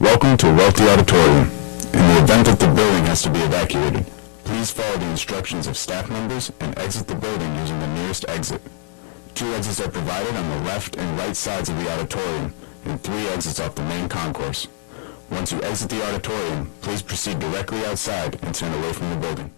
Welcome to Wealthy Auditorium. In the event that the building has to be evacuated, please follow the instructions of staff members and exit the building using the nearest exit. 2 exits are provided on the left and right sides of the auditorium, and 3 exits off the main concourse. Once you exit the auditorium, please proceed directly outside and turn away from the building.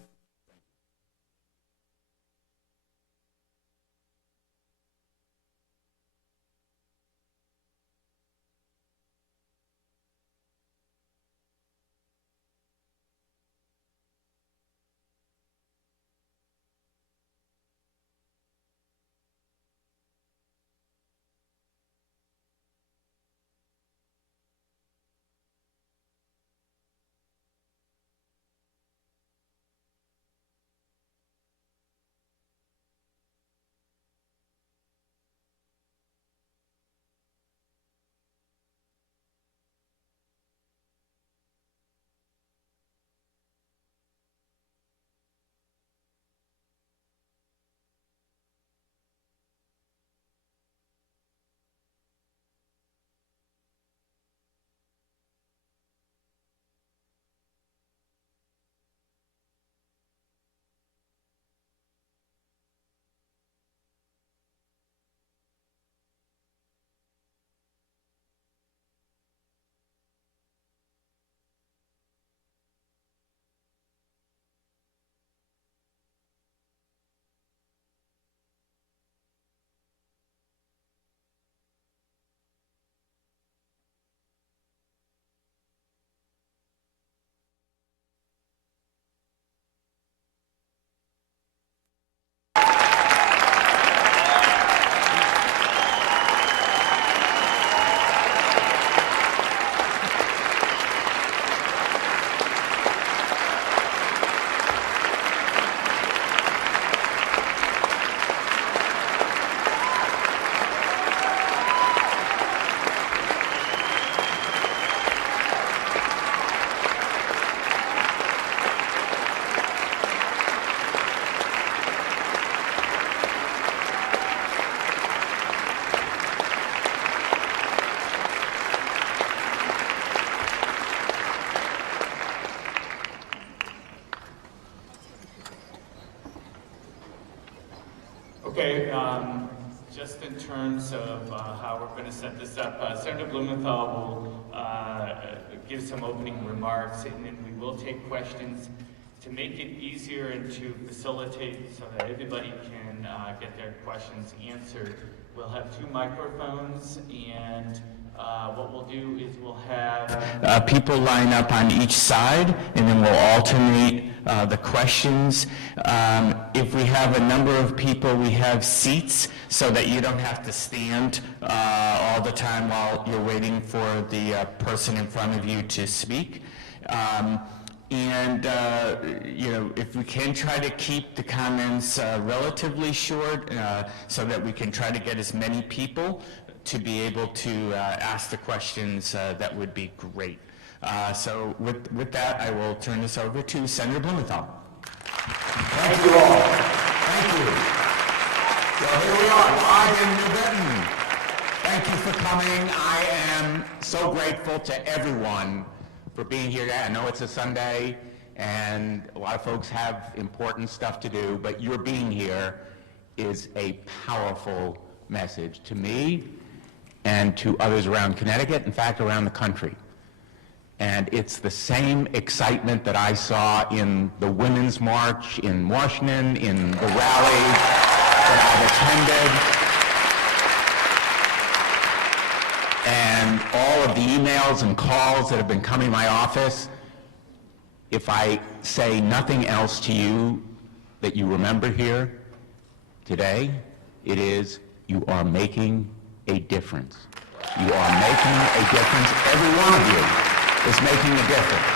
Okay, just in terms of how we're going to set this up, Senator Blumenthal will give some opening remarks, and then we will take questions to make it easier and to facilitate so that everybody can get their questions answered. We'll have 2 microphones, and what we'll do is we'll have people line up on each side, and then we'll alternate the questions. If we have a number of people, we have seats so that you don't have to stand all the time while you're waiting for the person in front of you to speak. If we can try to keep the comments relatively short so that we can try to get as many people to be able to ask the questions, that would be great. So with that, I will turn this over to Senator Blumenthal. Thank you all. Thank you. So here we are, live in New Britain. Thank you for coming. I am so grateful to everyone for being here today. I know it's a Sunday, and a lot of folks have important stuff to do, but your being here is a powerful message to me and to others around Connecticut, in fact, around the country. And it's the same excitement that I saw in the Women's March in Washington, in the rally that I've attended, and all of the emails and calls that have been coming to my office. If I say nothing else to you that you remember here today, it is you are making a difference. You are making a difference. Every one of you is making a difference.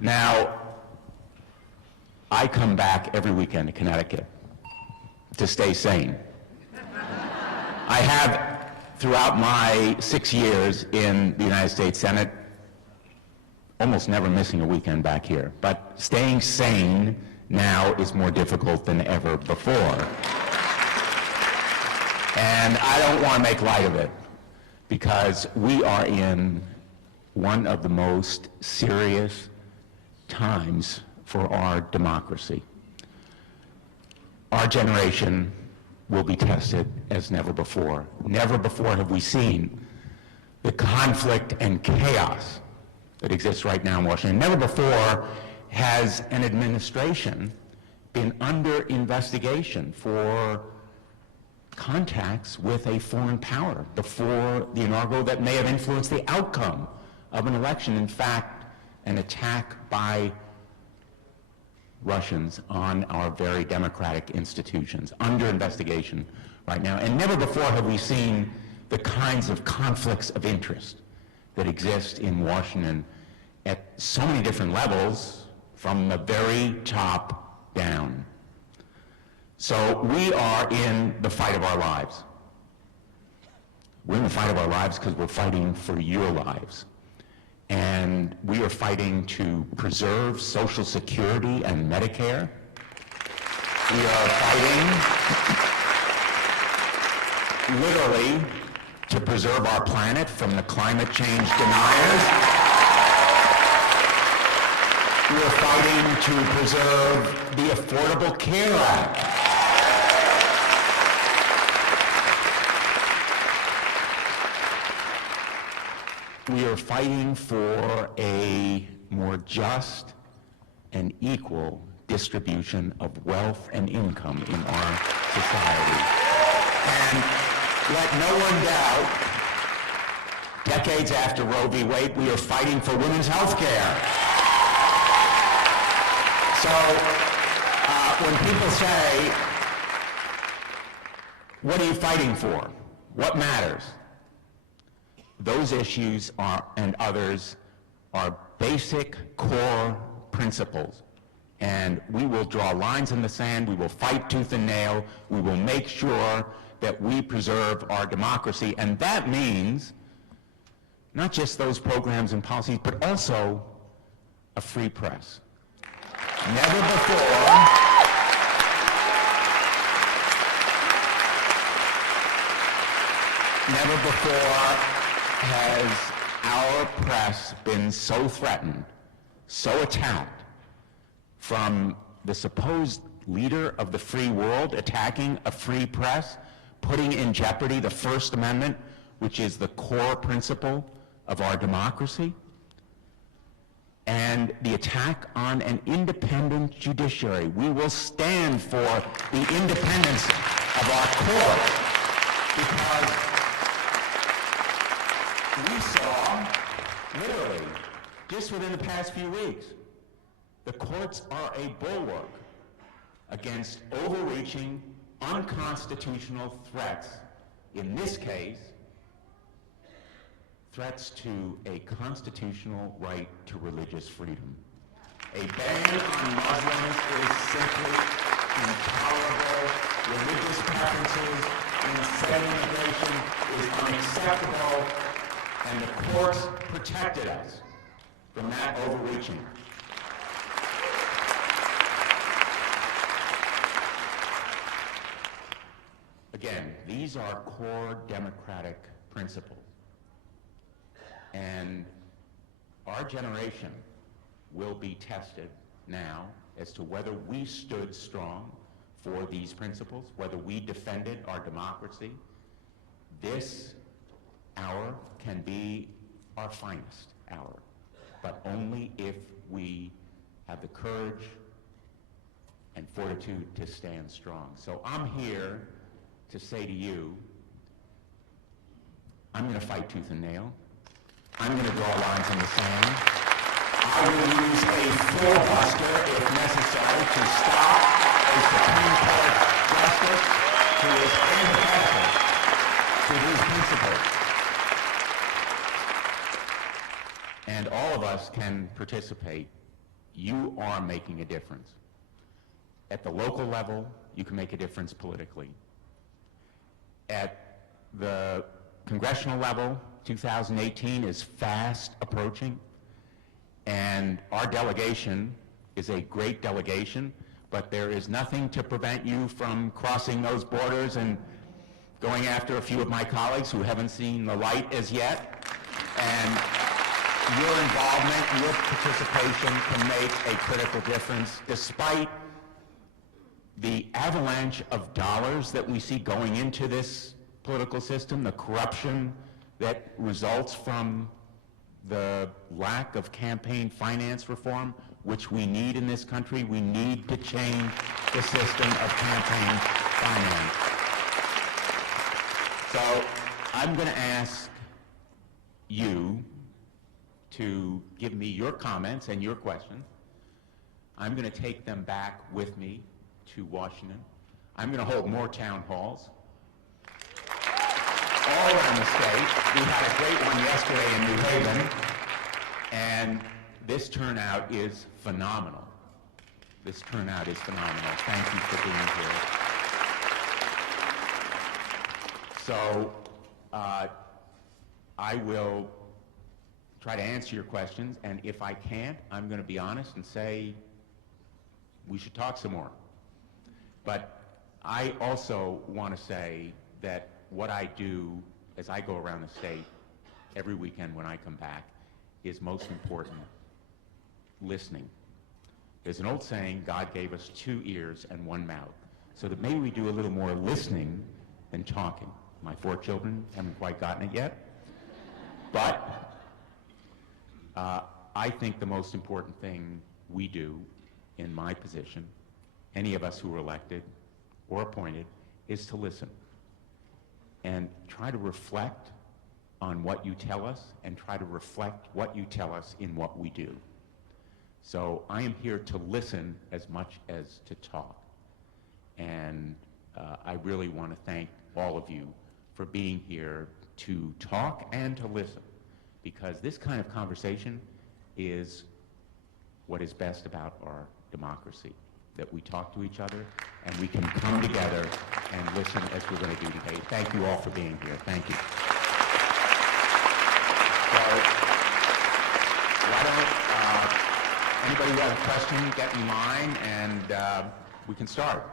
Now, I come back every weekend to Connecticut to stay sane. I have, throughout my 6 years in the United States Senate, almost never missing a weekend back here. But staying sane now is more difficult than ever before. And I don't want to make light of it, because we are in one of the most serious times for our democracy. Our generation will be tested as never before. Never before have we seen the conflict and chaos that exists right now in Washington. Never before has an administration been under investigation for contacts with a foreign power before the inaugural that may have influenced the outcome of an election. In fact, an attack by Russians on our very democratic institutions, under investigation right now. And never before have we seen the kinds of conflicts of interest that exist in Washington at so many different levels, from the very top down. So we are in the fight of our lives. We're in the fight of our lives because we're fighting for your lives. And we are fighting to preserve Social Security and Medicare. We are fighting, literally, to preserve our planet from the climate change deniers. We are fighting to preserve the Affordable Care Act. We are fighting for a more just and equal distribution of wealth and income in our society. And let no one doubt, decades after Roe v. Wade, we are fighting for women's health care. So when people say, what are you fighting for? What matters? Those issues are, and others, are basic core principles. And we will draw lines in the sand, we will fight tooth and nail, we will make sure that we preserve our democracy. And that means not just those programs and policies, but also a free press. Never before has our press been so threatened, so attacked, from the supposed leader of the free world attacking a free press, putting in jeopardy the First Amendment, which is the core principle of our democracy, and the attack on an independent judiciary. We will stand for the independence of our courts, because we saw, literally, just within the past few weeks, the courts are a bulwark against overreaching, unconstitutional threats. In this case, threats to a constitutional right to religious freedom. A ban on Muslims is simply intolerable. Religious preferences in setting immigration is unacceptable, and the courts protected us from that overreaching. Again, these are core democratic principles. And our generation will be tested now as to whether we stood strong for these principles, whether we defended our democracy. This hour can be our finest hour, but only if we have the courage and fortitude to stand strong. So I'm here to say to you, I'm going to fight tooth and nail. I'm going to draw lines in the sand. I will use a filibuster if necessary to stop a Supreme Court justice who is antithetical to these principles. And all of us can participate. You are making a difference. At the local level, you can make a difference politically. At the congressional level, 2018 is fast approaching, and our delegation is a great delegation, but there is nothing to prevent you from crossing those borders and going after a few of my colleagues who haven't seen the light as yet. And your involvement, your participation can make a critical difference despite the avalanche of dollars that we see going into this political system, the corruption that results from the lack of campaign finance reform, which we need in this country. We need to change the system of campaign finance. So I'm going to ask you to give me your comments and your questions. I'm going to take them back with me to Washington. I'm going to hold more town halls all around the state. We had a great one yesterday in New Haven, and this turnout is phenomenal. This turnout is phenomenal. Thank you for being here. So I will try to answer your questions, and if I can't, I'm going to be honest and say we should talk some more. But I also want to say that what I do as I go around the state every weekend when I come back is most important, listening. There's an old saying, God gave us 2 ears and 1 mouth, so that maybe we do a little more listening than talking. My 4 children haven't quite gotten it yet, but I think the most important thing we do in my position, any of us who are elected or appointed, is to listen and try to reflect on what you tell us and try to reflect what you tell us in what we do. So I am here to listen as much as to talk. And I really want to thank all of you for being here to talk and to listen, because this kind of conversation is what is best about our democracy, that we talk to each other and we can come together and listen as we're going to do today. Thank you all for being here. Thank you. So, why don't anybody who has a question get in line and we can start.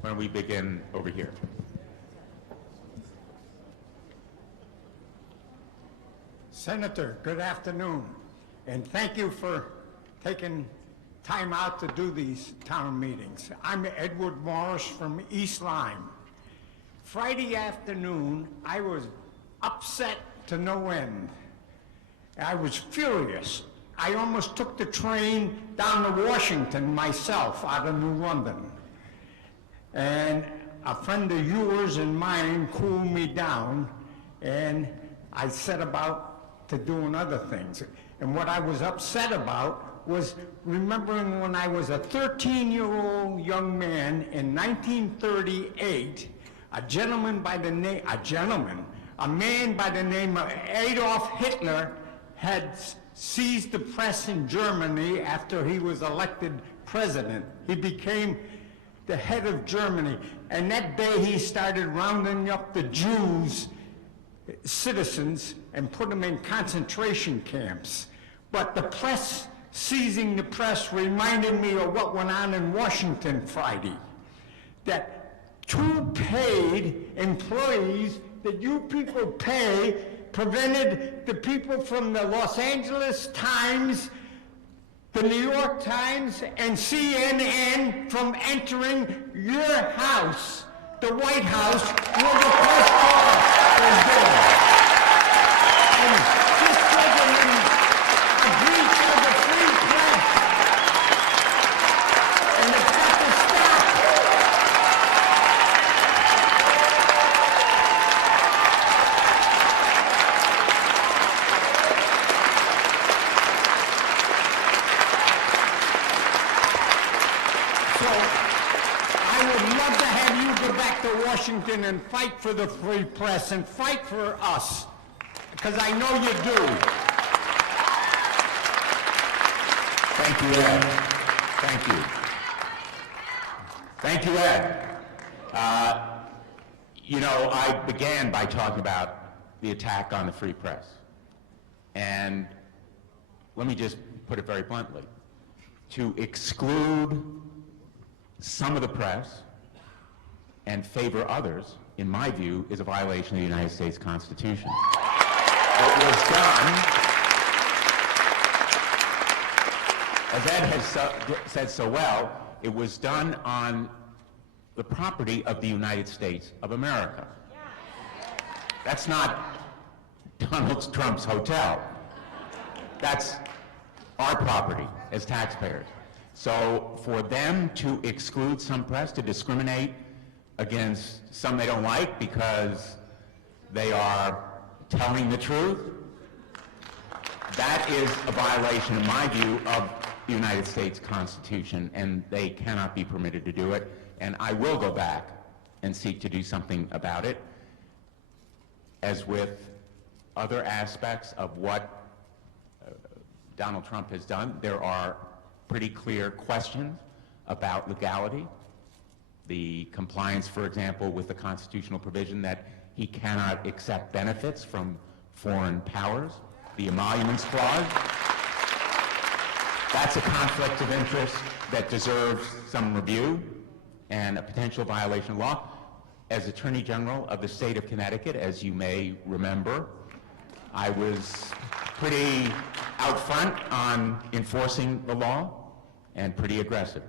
Why don't we begin over here? Senator, good afternoon, and thank you for taking time out to do these town meetings. I'm Edward Morris from East Lyme. Friday afternoon, I was upset to no end. I was furious. I almost took the train down to Washington myself out of New London. And a friend of yours and mine cooled me down, and I set about to doing other things. And what I was upset about was remembering when I was a 13-year-old young man in 1938, a man by the name of Adolf Hitler had seized the press in Germany after he was elected president. He became the head of Germany, and that day he started rounding up the Jews, citizens, and put them in concentration camps. But the press, seizing the press, reminded me of what went on in Washington Friday. That 2 paid employees that you people pay prevented the people from the Los Angeles Times, the New York Times, and CNN from entering your house, the White House, where the press corps was there. And this was a breach of the free press. And it's got to stop. So, I would love to have you go back to Washington and fight for the free press and fight for us, because I know you do. Thank you, Ed. Thank you. Thank you, Ed. You know, I began by talking about the attack on the free press. And let me just put it very bluntly. To exclude some of the press and favor others, in my view, is a violation of the United States Constitution. It was done, as Ed has said so well, it was done on the property of the United States of America. That's not Donald Trump's hotel. That's our property as taxpayers. So for them to exclude some press, to discriminate against some they don't like because they are telling the truth, that is a violation, in my view, of the United States Constitution, and they cannot be permitted to do it. And I will go back and seek to do something about it. As with other aspects of what Donald Trump has done, there are pretty clear questions about legality. The compliance, for example, with the constitutional provision that he cannot accept benefits from foreign powers, the emoluments clause. That's a conflict of interest that deserves some review and a potential violation of law. As Attorney General of the state of Connecticut, as you may remember, I was pretty out front on enforcing the law and pretty aggressive.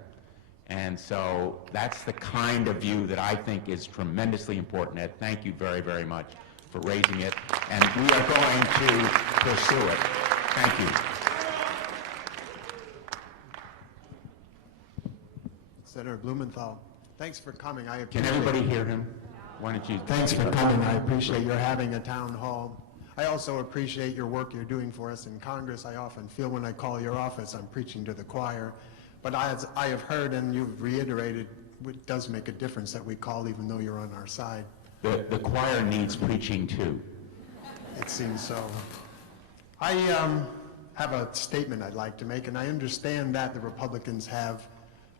And so that's the kind of view that I think is tremendously important. Ed, thank you very, very much for raising it, and we are going to pursue it. Thank you. Senator Blumenthal, thanks for coming. Can everybody hear him? Why don't you? Thanks for coming. I appreciate your having a town hall. I also appreciate your work you're doing for us in Congress. I often feel when I call your office, I'm preaching to the choir. But as I have heard and you've reiterated, it does make a difference that we call even though you're on our side. The choir needs preaching too. It seems so. I have a statement I'd like to make, and I understand that the Republicans have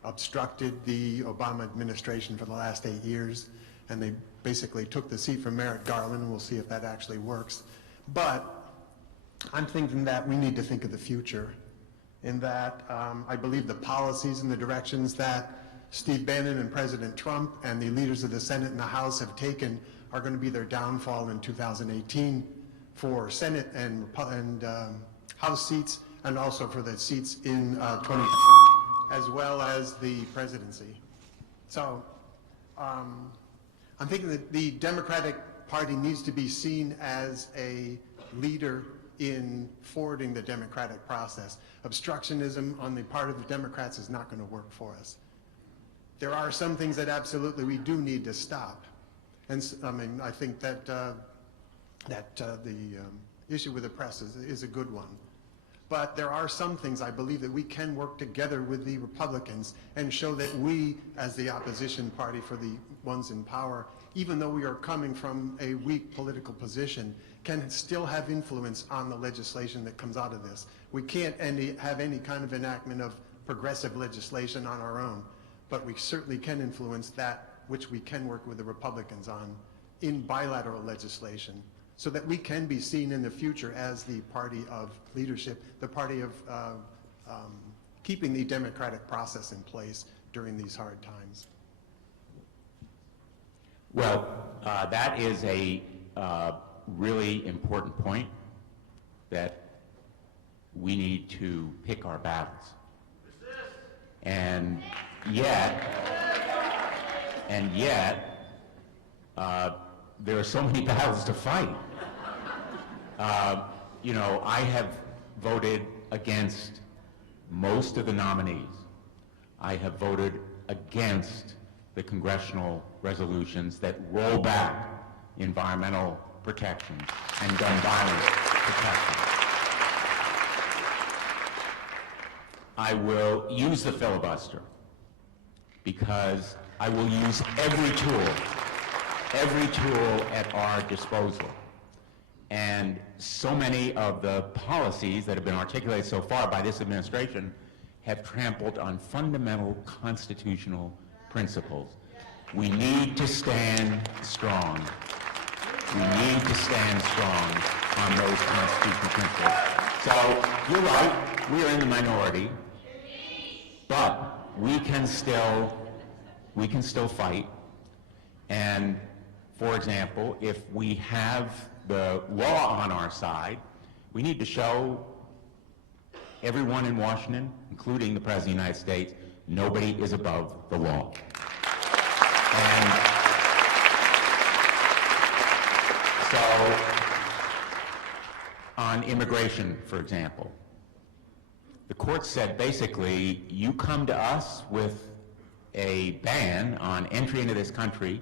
obstructed the Obama administration for the last 8 years, and they basically took the seat from Merrick Garland, and we'll see if that actually works. But I'm thinking that we need to think of the future, in that I believe the policies and the directions that Steve Bannon and President Trump and the leaders of the Senate and the House have taken are going to be their downfall in 2018 for Senate and House seats, and also for the seats in 2020, as well as the presidency. So I'm thinking that the Democratic Party needs to be seen as a leader in forwarding the democratic process. Obstructionism on the part of the Democrats is not going to work for us. There are some things that absolutely we do need to stop. And I mean, I think that the issue with the press is a good one. But there are some things I believe that we can work together with the Republicans and show that we, as the opposition party for the ones in power, even though we are coming from a weak political position, can still have influence on the legislation that comes out of this. We can't have any kind of enactment of progressive legislation on our own, but we certainly can influence that which we can work with the Republicans on in bilateral legislation, so that we can be seen in the future as the party of leadership, the party of keeping the democratic process in place during these hard times. Well, that is a really important point, that we need to pick our battles. And yet, there are so many battles to fight. You know, I have voted against most of the nominees. I have voted against the congressional resolutions that roll back environmental protections and gun violence protections. I will use the filibuster because I will use every tool at our disposal. And so many of the policies that have been articulated so far by this administration have trampled on fundamental constitutional principles. We need to stand strong. We need to stand strong on those constitutional principles. So, you're right, we are in the minority, but we can still fight. And, for example, if we have the law on our side, we need to show everyone in Washington, including the President of the United States, nobody is above the law. And so, on immigration, for example, the court said basically, you come to us with a ban on entry into this country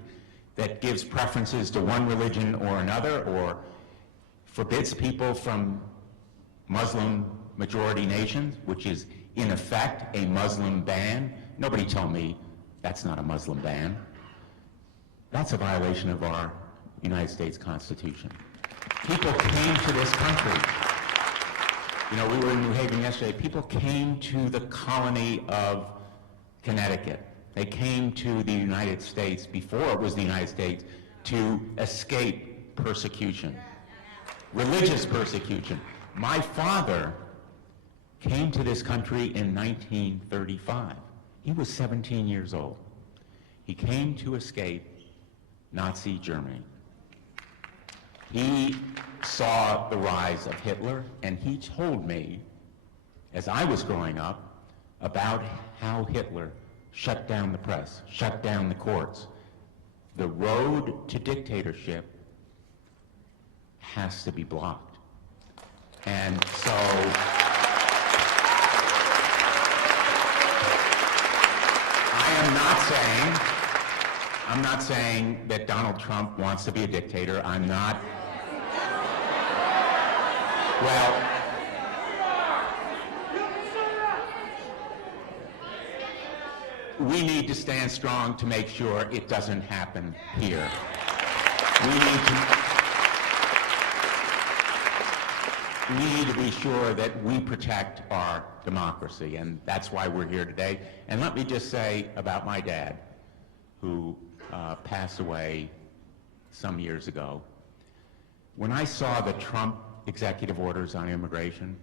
that gives preferences to one religion or another, or forbids people from Muslim majority nations, which is in effect a Muslim ban. Nobody told me that's not a Muslim ban. That's a violation of our United States Constitution. People came to this country. You know, we were in New Haven yesterday. People came to the colony of Connecticut. They came to the United States before it was the United States to escape persecution, religious persecution. My father came to this country in 1935. He was 17 years old. He came to escape Nazi Germany. He saw the rise of Hitler, and he told me, as I was growing up, about how Hitler shut down the press, shut down the courts. The road to dictatorship has to be blocked. And so I'm not saying that Donald Trump wants to be a dictator. I'm not. Well, we need to stand strong to make sure it doesn't happen here. We need to be sure that we protect our democracy, and that's why we're here today. And let me just say about my dad, who passed away some years ago. When I saw the Trump executive orders on immigration,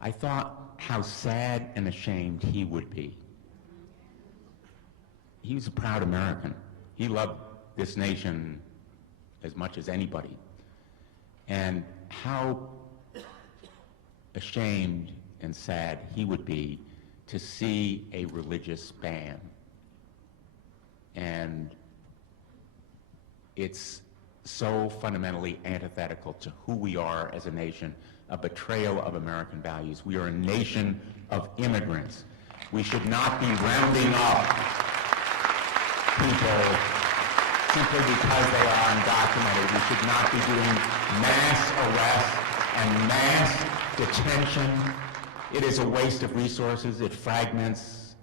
I thought how sad and ashamed he would be. He was a proud American. He loved this nation as much as anybody. And how ashamed and sad he would be to see a religious ban. And it's so fundamentally antithetical to who we are as a nation, a betrayal of American values. We are a nation of immigrants. We should not be rounding up people simply because they are undocumented. We should not be doing mass arrests and mass detention. It is a waste of resources. It fragments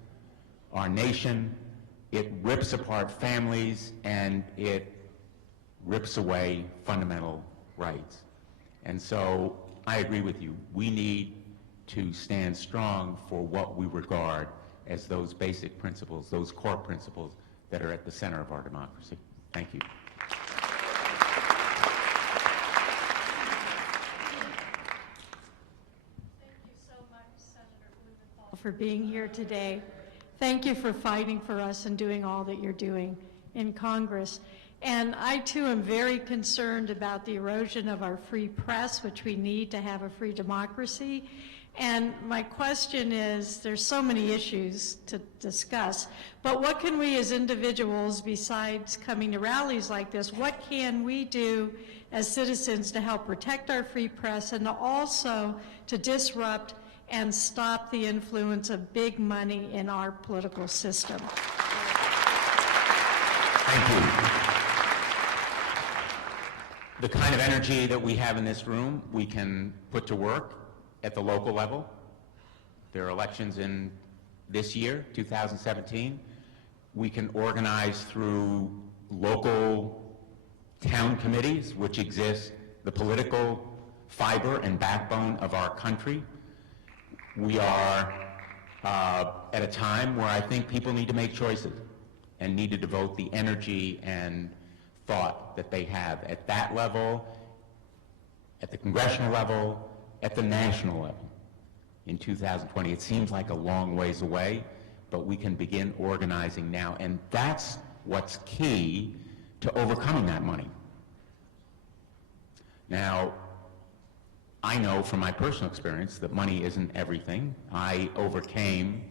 our nation. It rips apart families, and it rips away fundamental rights. And so I agree with you. We need to stand strong for what we regard as those basic principles, those core principles that are at the center of our democracy. Thank you. For being here today. Thank you for fighting for us and doing all that you're doing in Congress. And I too am very concerned about the erosion of our free press, which we need to have a free democracy. And my question is, there's so many issues to discuss, but what can we as individuals, besides coming to rallies like this, what can we do as citizens to help protect our free press and also to disrupt and stop the influence of big money in our political system? Thank you. The kind of energy that we have in this room, we can put to work at the local level. There are elections in this year, 2017. We can organize through local town committees, which exist, the political fiber and backbone of our country. We are at a time where I think people need to make choices. and need to devote the energy and thought that they have at that level, at the congressional level, at the national level in 2020. It seems like a long ways away, but we can begin organizing now, and that's what's key to overcoming that money. Now, I know from my personal experience that money isn't everything. I overcame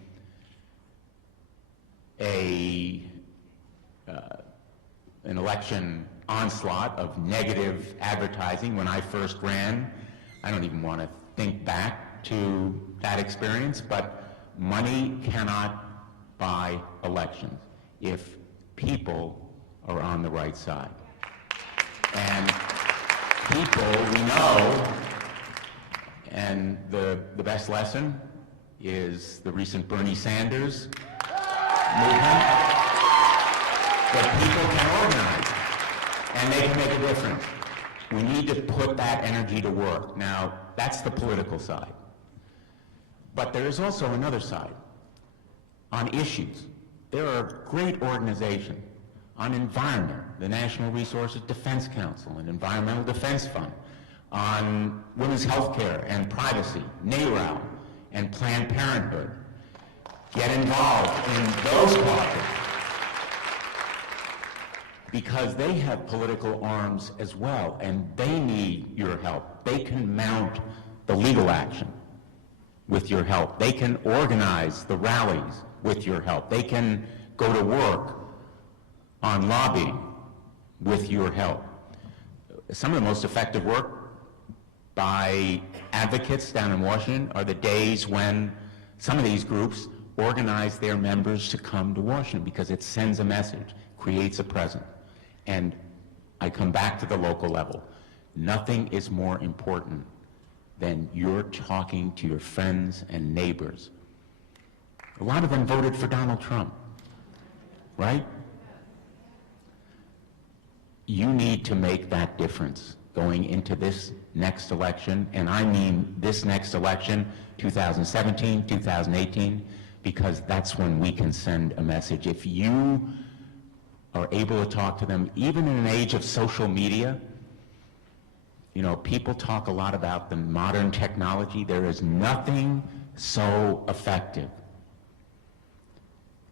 an election onslaught of negative advertising when I first ran. I don't even want to think back to that experience, but money cannot buy elections if people are on the right side. And people, we know, and the best lesson is the recent Bernie Sanders movement, that people can organize and they can make a difference. We need to put that energy to work. Now, that's the political side. But there is also another side. On issues, there are great organizations. On environment, the National Resources Defense Council and Environmental Defense Fund. On women's health care and privacy, NARAL and Planned Parenthood. Get involved in those causes because they have political arms as well, and they need your help. They can mount the legal action with your help. They can organize the rallies with your help. They can go to work on lobbying with your help. Some of the most effective work by advocates down in Washington are the days when some of these groups organize their members to come to Washington because it sends a message, creates a presence. And I come back to the local level. Nothing is more important than you're talking to your friends and neighbors. A lot of them voted for Donald Trump, right? You need to make that difference going into this next election, and I mean this next election, 2017, 2018, because that's when we can send a message. If you are able to talk to them, even in an age of social media, you know, people talk a lot about the modern technology. There is nothing so effective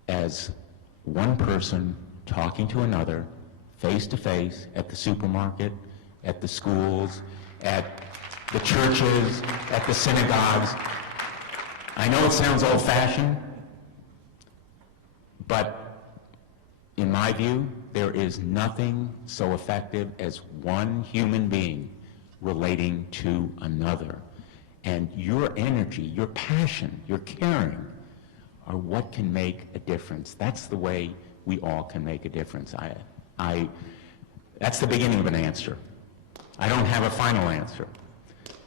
as one person talking to another face-to-face at the supermarket, at the schools, at the churches, at the synagogues. I know it sounds old-fashioned, but in my view, there is nothing so effective as one human being relating to another. And your energy, your passion, your caring are what can make a difference. That's the way we all can make a difference. That's the beginning of an answer. I don't have a final answer,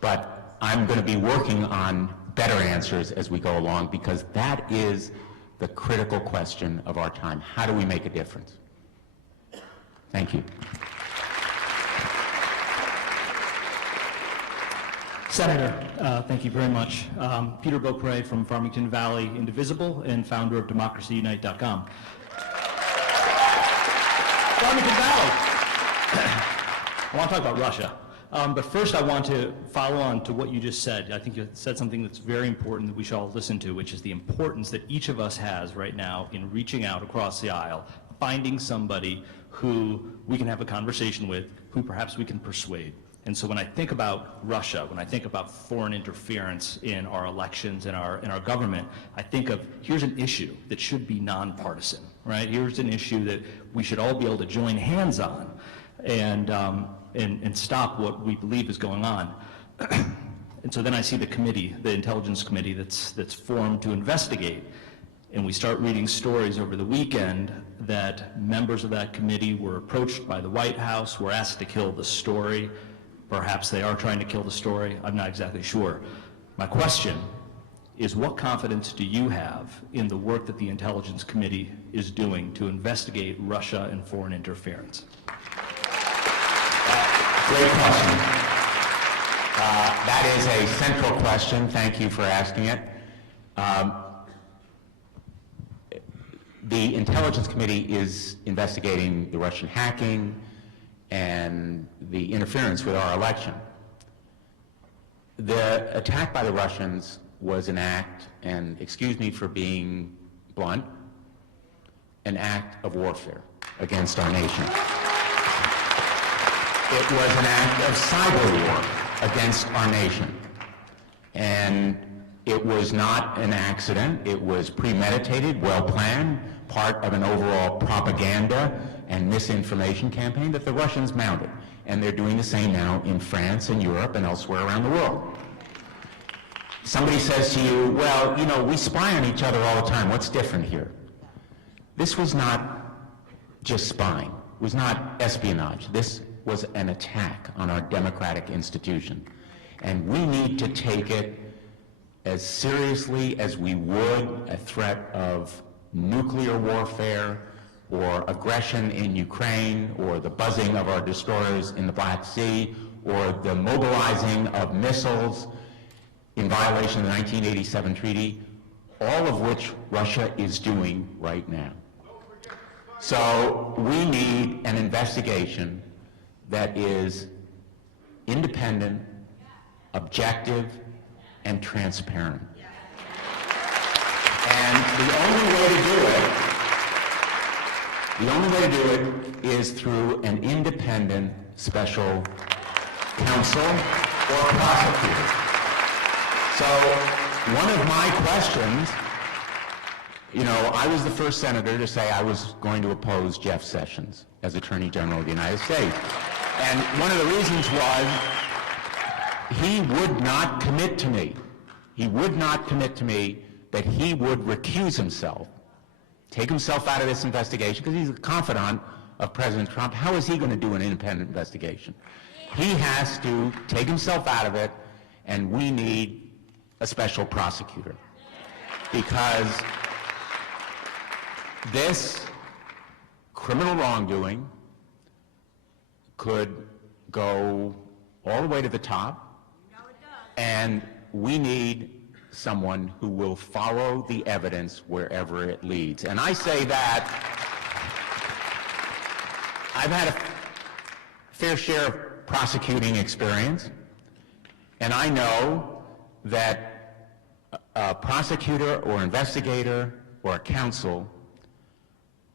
but I'm going to be working on better answers as we go along, because that is the critical question of our time. How do we make a difference? Thank you. Senator, thank you very much. Peter Beaupre from Farmington Valley Indivisible and founder of DemocracyUnite.com. Farmington Valley. I want to talk about Russia. But first I want to follow on to what you just said. I think you said something that's very important that we should all listen to, which is the importance that each of us has right now in reaching out across the aisle, finding somebody who we can have a conversation with, who perhaps we can persuade. And so when I think about Russia, when I think about foreign interference in our elections and in our government, I think of, here's an issue that should be nonpartisan, right? Here's an issue that we should all be able to join hands on and stop what we believe is going on. And so then I see the committee, the Intelligence Committee that's formed to investigate. And we start reading stories over the weekend that members of that committee were approached by the White House, were asked to kill the story. Perhaps they are trying to kill the story. I'm not exactly sure. My question is, what confidence do you have in the work that the Intelligence Committee is doing to investigate Russia and foreign interference? Great question. That is a central question. Thank you for asking it. The Intelligence Committee is investigating the Russian hacking and the interference with our election. The attack by the Russians was an act, and excuse me for being blunt, an act of warfare against our nation. It was an act of cyber war against our nation. And it was not an accident. It was premeditated, well-planned, part of an overall propaganda and misinformation campaign that the Russians mounted. And they're doing the same now in France and Europe and elsewhere around the world. Somebody says to you, well, you know, we spy on each other all the time. What's different here? This was not just spying. It was not espionage. This was an attack on our democratic institution. And we need to take it as seriously as we would a threat of nuclear warfare or aggression in Ukraine or the buzzing of our destroyers in the Black Sea or the mobilizing of missiles in violation of the 1987 treaty, all of which Russia is doing right now. So we need an investigation that is independent, objective, and transparent. And the only way to do it is through an independent special counsel or prosecutor. So one of my questions, you know, I was the first senator to say I was going to oppose Jeff Sessions as Attorney General of the United States. And one of the reasons was he would not commit to me. He would not commit to me that he would recuse himself, take himself out of this investigation, because he's a confidant of President Trump. How is he going to do an independent investigation? He has to take himself out of it, and we need a special prosecutor. Because this criminal wrongdoing could go all the way to the top, and we need someone who will follow the evidence wherever it leads. And I say that I've had a fair share of prosecuting experience, and I know that a prosecutor or investigator or a counsel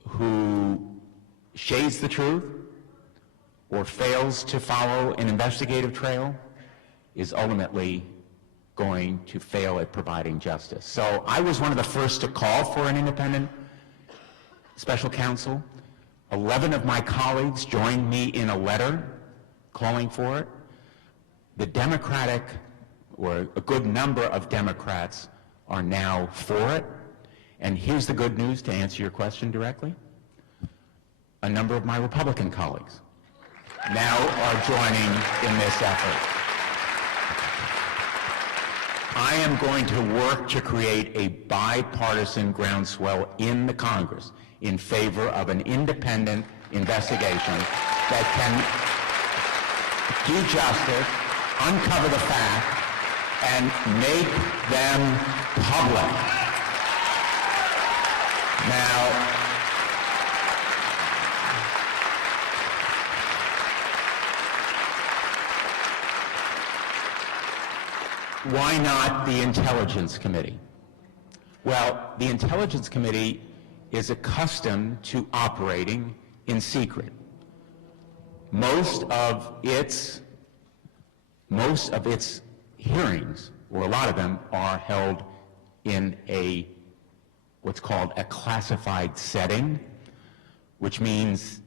who shades the truth or fails to follow an investigative trail is ultimately going to fail at providing justice. So I was one of the first to call for an independent special counsel. 11 of my colleagues joined me in a letter calling for it. The Democratic, or a good number of Democrats, are now for it. And here's the good news, to answer your question directly. A number of my Republican colleagues now are joining in this effort. I am going to work to create a bipartisan groundswell in the Congress in favor of an independent investigation that can do justice, uncover the facts, and make them public. Now, why not the Intelligence Committee? Well, the Intelligence Committee is accustomed to operating in secret. Most of its hearings, or a lot of them, are held in what's called a classified setting, which means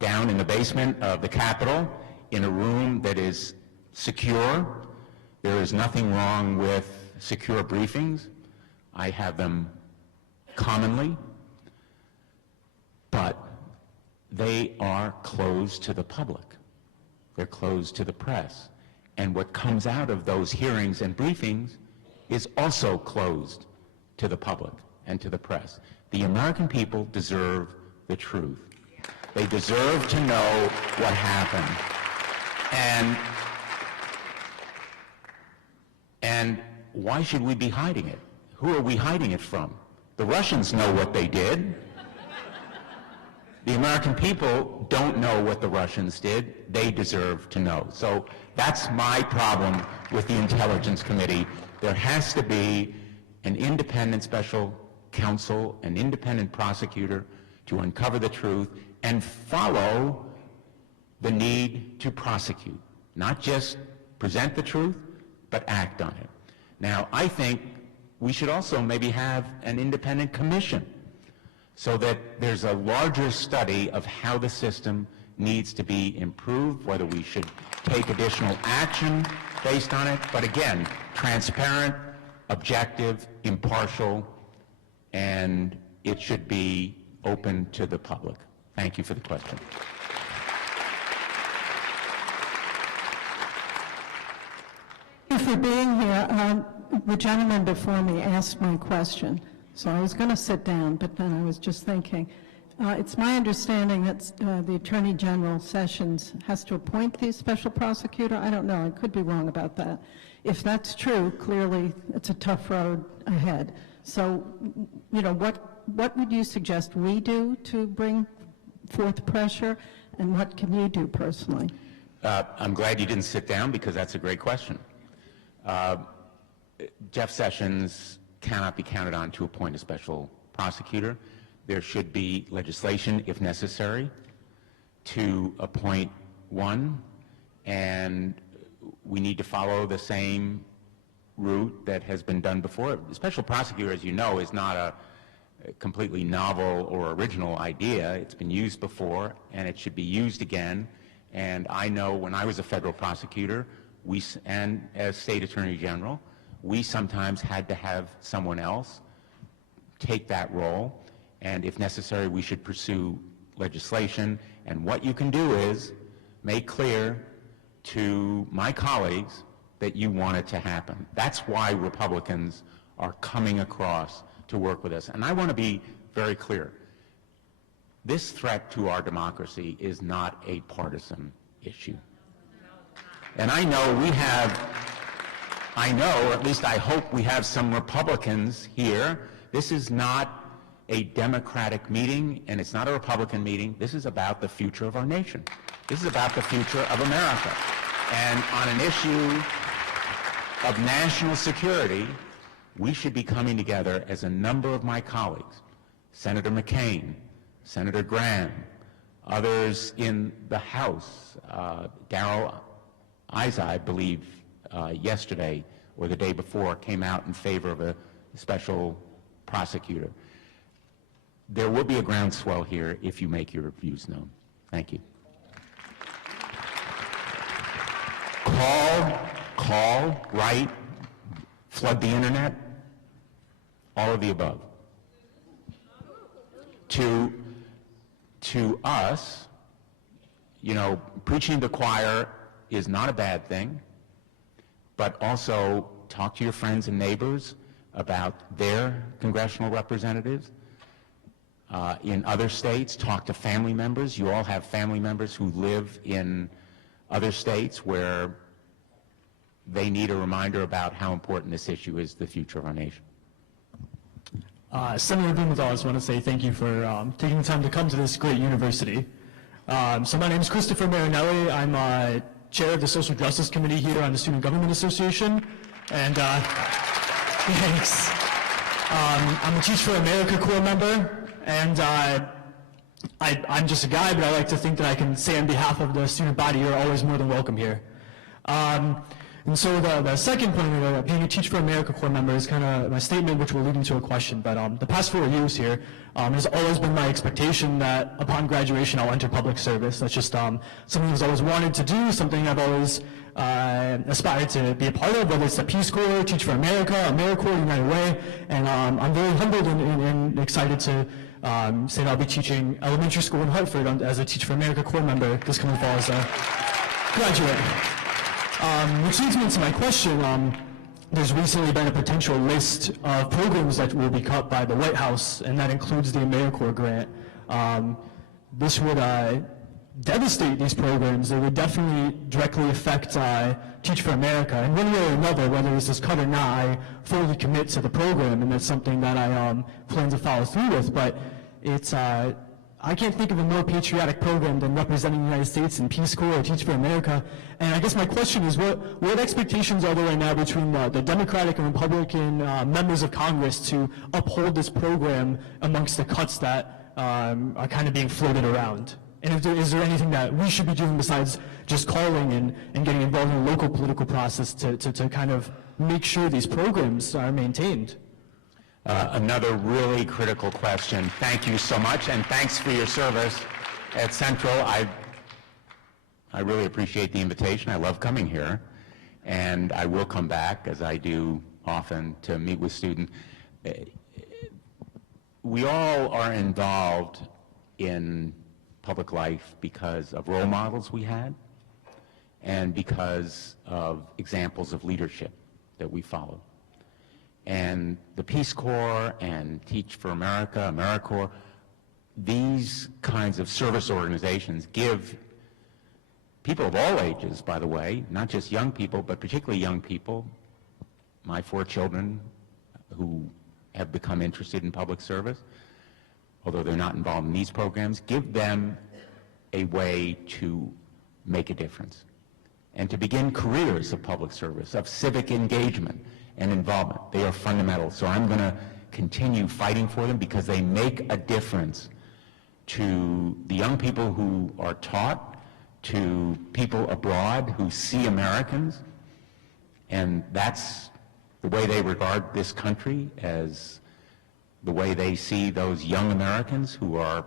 down in the basement of the Capitol, in a room that is secure. There is nothing wrong with secure briefings. I have them commonly, but they are closed to the public. They're closed to the press. And what comes out of those hearings and briefings is also closed to the public and to the press. The American people deserve the truth. They deserve to know what happened. And why should we be hiding it? Who are we hiding it from? The Russians know what they did. The American people don't know what the Russians did. They deserve to know. So that's my problem with the Intelligence Committee. There has to be an independent special counsel, an independent prosecutor to uncover the truth and follow the need to prosecute. Not just present the truth, but act on it. Now, I think we should also maybe have an independent commission so that there's a larger study of how the system needs to be improved, whether we should take additional action based on it. But again, transparent, objective, impartial, and it should be open to the public. Thank you for the question. Thank you for being here. The gentleman before me asked my question, so I was going to sit down, but then I was just thinking. It's my understanding that the Attorney General Sessions has to appoint the special prosecutor. I don't know. I could be wrong about that. If that's true, clearly it's a tough road ahead. So, you know, what would you suggest we do to bring forth pressure, and what can you do personally? I'm glad you didn't sit down because that's a great question. Jeff Sessions cannot be counted on to appoint a special prosecutor. There should be legislation, if necessary, to appoint one, and we need to follow the same route that has been done before. The special prosecutor, as you know, is not a completely novel or original idea. It's been used before, and it should be used again. And I know when I was a federal prosecutor, and as state attorney general, we sometimes had to have someone else take that role, and if necessary, we should pursue legislation. And what you can do is make clear to my colleagues that you want it to happen. That's why Republicans are coming across to work with us. And I want to be very clear. This threat to our democracy is not a partisan issue. And I know, or at least I hope we have some Republicans here. This is not a Democratic meeting, and it's not a Republican meeting. This is about the future of our nation. This is about the future of America. And on an issue of national security, we should be coming together as a number of my colleagues, Senator McCain, Senator Graham, others in the House, Darrell Issa, I believe, yesterday or the day before, came out in favor of a special prosecutor. There will be a groundswell here if you make your views known. Thank you. Call, write, flood the internet, all of the above. To us, you know, preaching to the choir is not a bad thing, but also talk to your friends and neighbors about their congressional representatives. In other states, talk to family members. You all have family members who live in other states where they need a reminder about how important this issue is to the future of our nation. Senator Blumenthal, I just want to say thank you for taking the time to come to this great university. So my name is Christopher Marinelli. I'm chair of the Social Justice Committee here on the Student Government Association. And thanks. I'm a Teach for America Corps member, and I'm just a guy, but I like to think that I can say on behalf of the student body, you're always more than welcome here. And so the second point of being a Teach for America Corps member is kind of my statement, which will lead into a question. But the past 4 years here, it has always been my expectation that upon graduation I'll enter public service. That's just something I've always wanted to do, something I've always aspired to be a part of, whether it's the Peace Corps, Teach for America, AmeriCorps, United Way. And I'm very humbled and excited to say that I'll be teaching elementary school in Hartford as a Teach for America Corps member this coming fall as a graduate. Which leads me into my question. There's recently been a potential list of programs that will be cut by the White House, and that includes the AmeriCorps grant. This would devastate these programs. It would definitely directly affect Teach for America. And one way or another, whether this is cut or not, I fully commit to the program, and that's something that I plan to follow through with. But it's I can't think of a more patriotic program than representing the United States in Peace Corps or Teach for America. And I guess my question is, what expectations are there right now between the Democratic and Republican members of Congress to uphold this program amongst the cuts that are kind of being floated around? And is there anything that we should be doing besides just calling and getting involved in the local political process to kind of make sure these programs are maintained? Another really critical question. Thank you so much, and thanks for your service at Central. I really appreciate the invitation. I love coming here, and I will come back, as I do often, to meet with students. We all are involved in public life because of role models we had and because of examples of leadership that we follow. And the Peace Corps and Teach for America, AmeriCorps, these kinds of service organizations give people of all ages, by the way, not just young people, but particularly young people, my 4 children who have become interested in public service, although they're not involved in these programs, give them a way to make a difference and to begin careers of public service, of civic engagement and involvement. They are fundamental. So I'm going to continue fighting for them because they make a difference to the young people who are taught, to people abroad who see Americans, and that's the way they regard this country, as the way they see those young Americans who are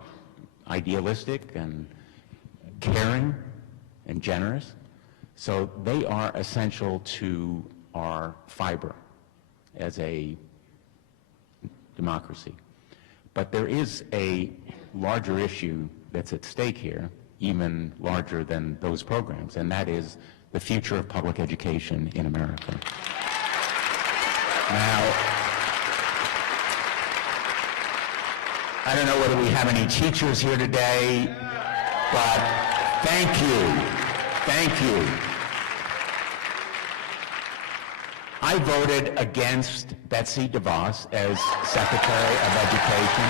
idealistic and caring and generous. So they are essential to our fiber as a democracy. But there is a larger issue that's at stake here, even larger than those programs, and that is the future of public education in America. Now, I don't know whether we have any teachers here today, but thank you. Thank you. I voted against Betsy DeVos as Secretary of Education.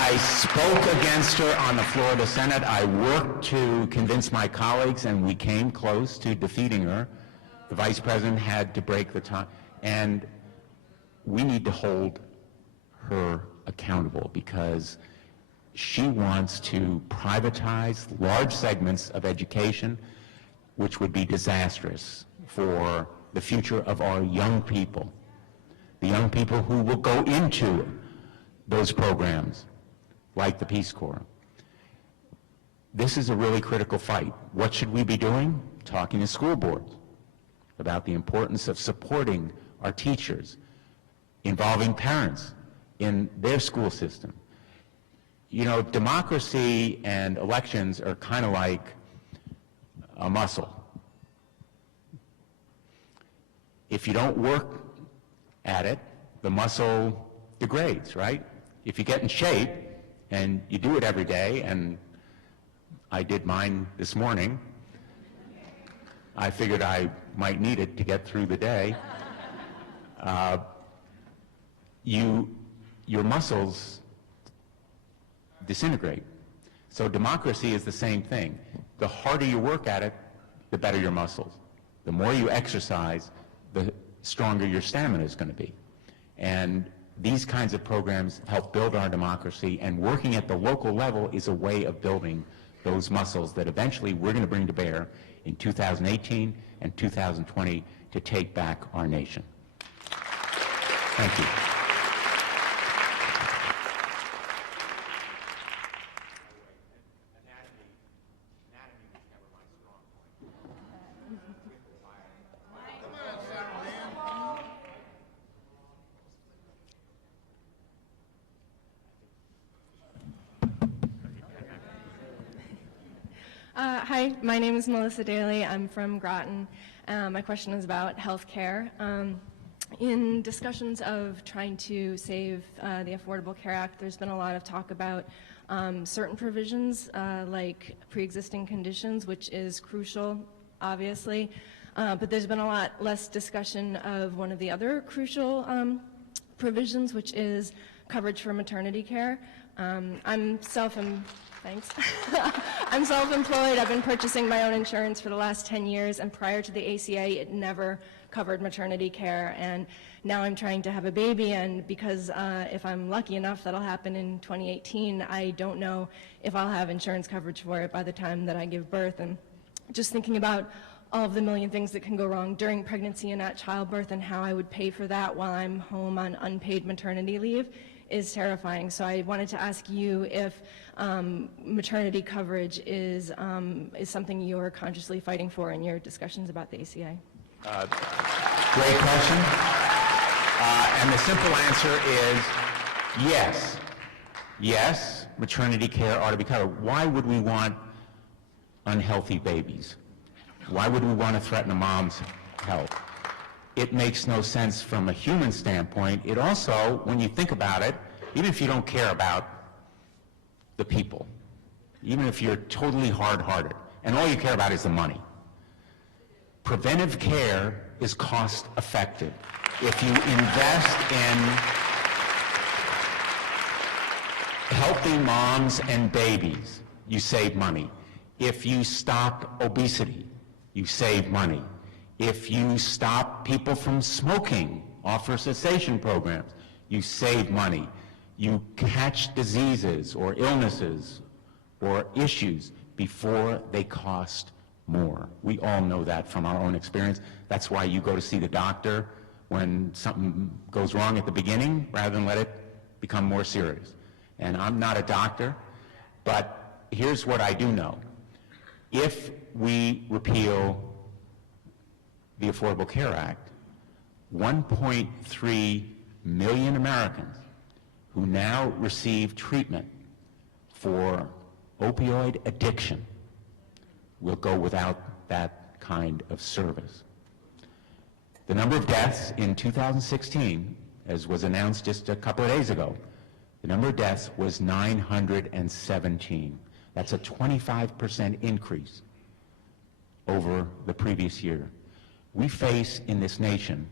I spoke against her on the floor of the Senate. I worked to convince my colleagues, and we came close to defeating her. The Vice President had to break the tie, and we need to hold her accountable because she wants to privatize large segments of education, which would be disastrous for the future of our young people, the young people who will go into those programs like the Peace Corps. This is a really critical fight. What should we be doing? Talking to school boards about the importance of supporting our teachers, involving parents in their school system. You know, democracy and elections are kind of like a muscle. If you don't work at it, the muscle degrades, right? If you get in shape and you do it every day, and I did mine this morning, I figured I might need it to get through the day, your muscles disintegrate. So democracy is the same thing. The harder you work at it, the better your muscles. The more you exercise, the stronger your stamina is going to be. And these kinds of programs help build our democracy, and working at the local level is a way of building those muscles that eventually we're going to bring to bear in 2018 and 2020 to take back our nation. Thank you. Hi, my name is Melissa Daly. I'm from Groton. My question is about health care. In discussions of trying to save the Affordable Care Act, there's been a lot of talk about certain provisions like pre-existing conditions, which is crucial, obviously. But there's been a lot less discussion of one of the other crucial provisions, which is coverage for maternity care. I'm thanks. I'm self-employed. I've been purchasing my own insurance for the last 10 years, and prior to the ACA, it never covered maternity care. And now I'm trying to have a baby, and because if I'm lucky enough, that'll happen in 2018, I don't know if I'll have insurance coverage for it by the time that I give birth. And just thinking about all of the million things that can go wrong during pregnancy and at childbirth and how I would pay for that while I'm home on unpaid maternity leave is terrifying. So I wanted to ask you if maternity coverage is something you're consciously fighting for in your discussions about the ACA. Great question. And the simple answer is yes. Yes, maternity care ought to be covered. Why would we want unhealthy babies? Why would we want to threaten a mom's health? It makes no sense from a human standpoint. It also, when you think about it, even if you don't care about the people, even if you're totally hard-hearted, and all you care about is the money, preventive care is cost-effective. If you invest in healthy moms and babies, you save money. If you stop obesity, you save money. If you stop people from smoking, offer cessation programs, you save money. You catch diseases or illnesses or issues before they cost more. We all know that from our own experience. That's why you go to see the doctor when something goes wrong at the beginning rather than let it become more serious. And I'm not a doctor, but here's what I do know. If we repeal the Affordable Care Act, 1.3 million Americans who now receive treatment for opioid addiction will go without that kind of service. The number of deaths in 2016, as was announced just a couple of days ago, the number of deaths was 917. That's a 25% increase over the previous year. We face in this nation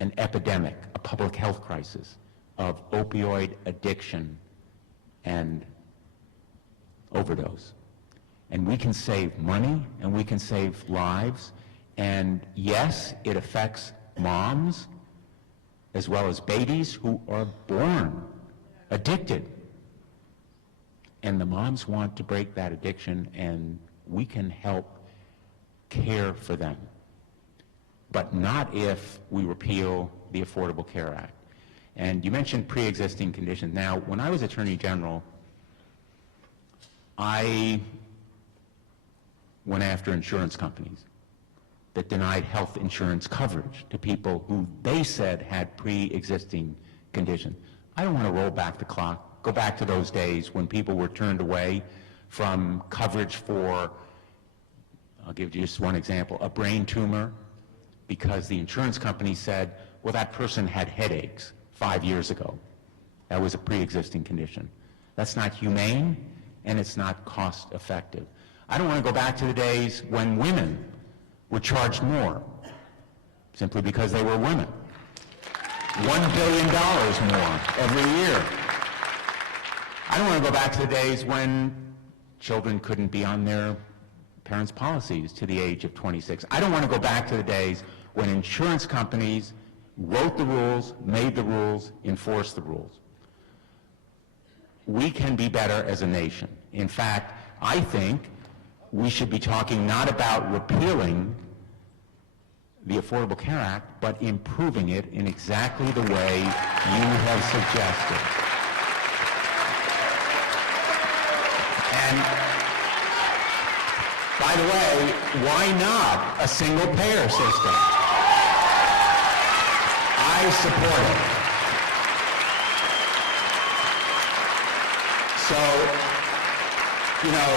an epidemic, a public health crisis of opioid addiction and overdose. And we can save money and we can save lives. And yes, it affects moms as well as babies who are born addicted. And the moms want to break that addiction, and we can help care for them. But not if we repeal the Affordable Care Act. And you mentioned pre-existing conditions. Now, when I was Attorney General, I went after insurance companies that denied health insurance coverage to people who they said had pre-existing conditions. I don't want to roll back the clock, go back to those days when people were turned away from coverage for, I'll give you just one example, a brain tumor, because the insurance company said, well, that person had headaches 5 years ago. That was a pre-existing condition. That's not humane, and it's not cost-effective. I don't want to go back to the days when women were charged more simply because they were women. $1 billion more every year. I don't want to go back to the days when children couldn't be on their parents' policies to the age of 26. I don't want to go back to the days when insurance companies wrote the rules, made the rules, enforced the rules. We can be better as a nation. In fact, I think we should be talking not about repealing the Affordable Care Act, but improving it in exactly the way you have suggested. And by the way, why not a single-payer system? I support it. So, you know,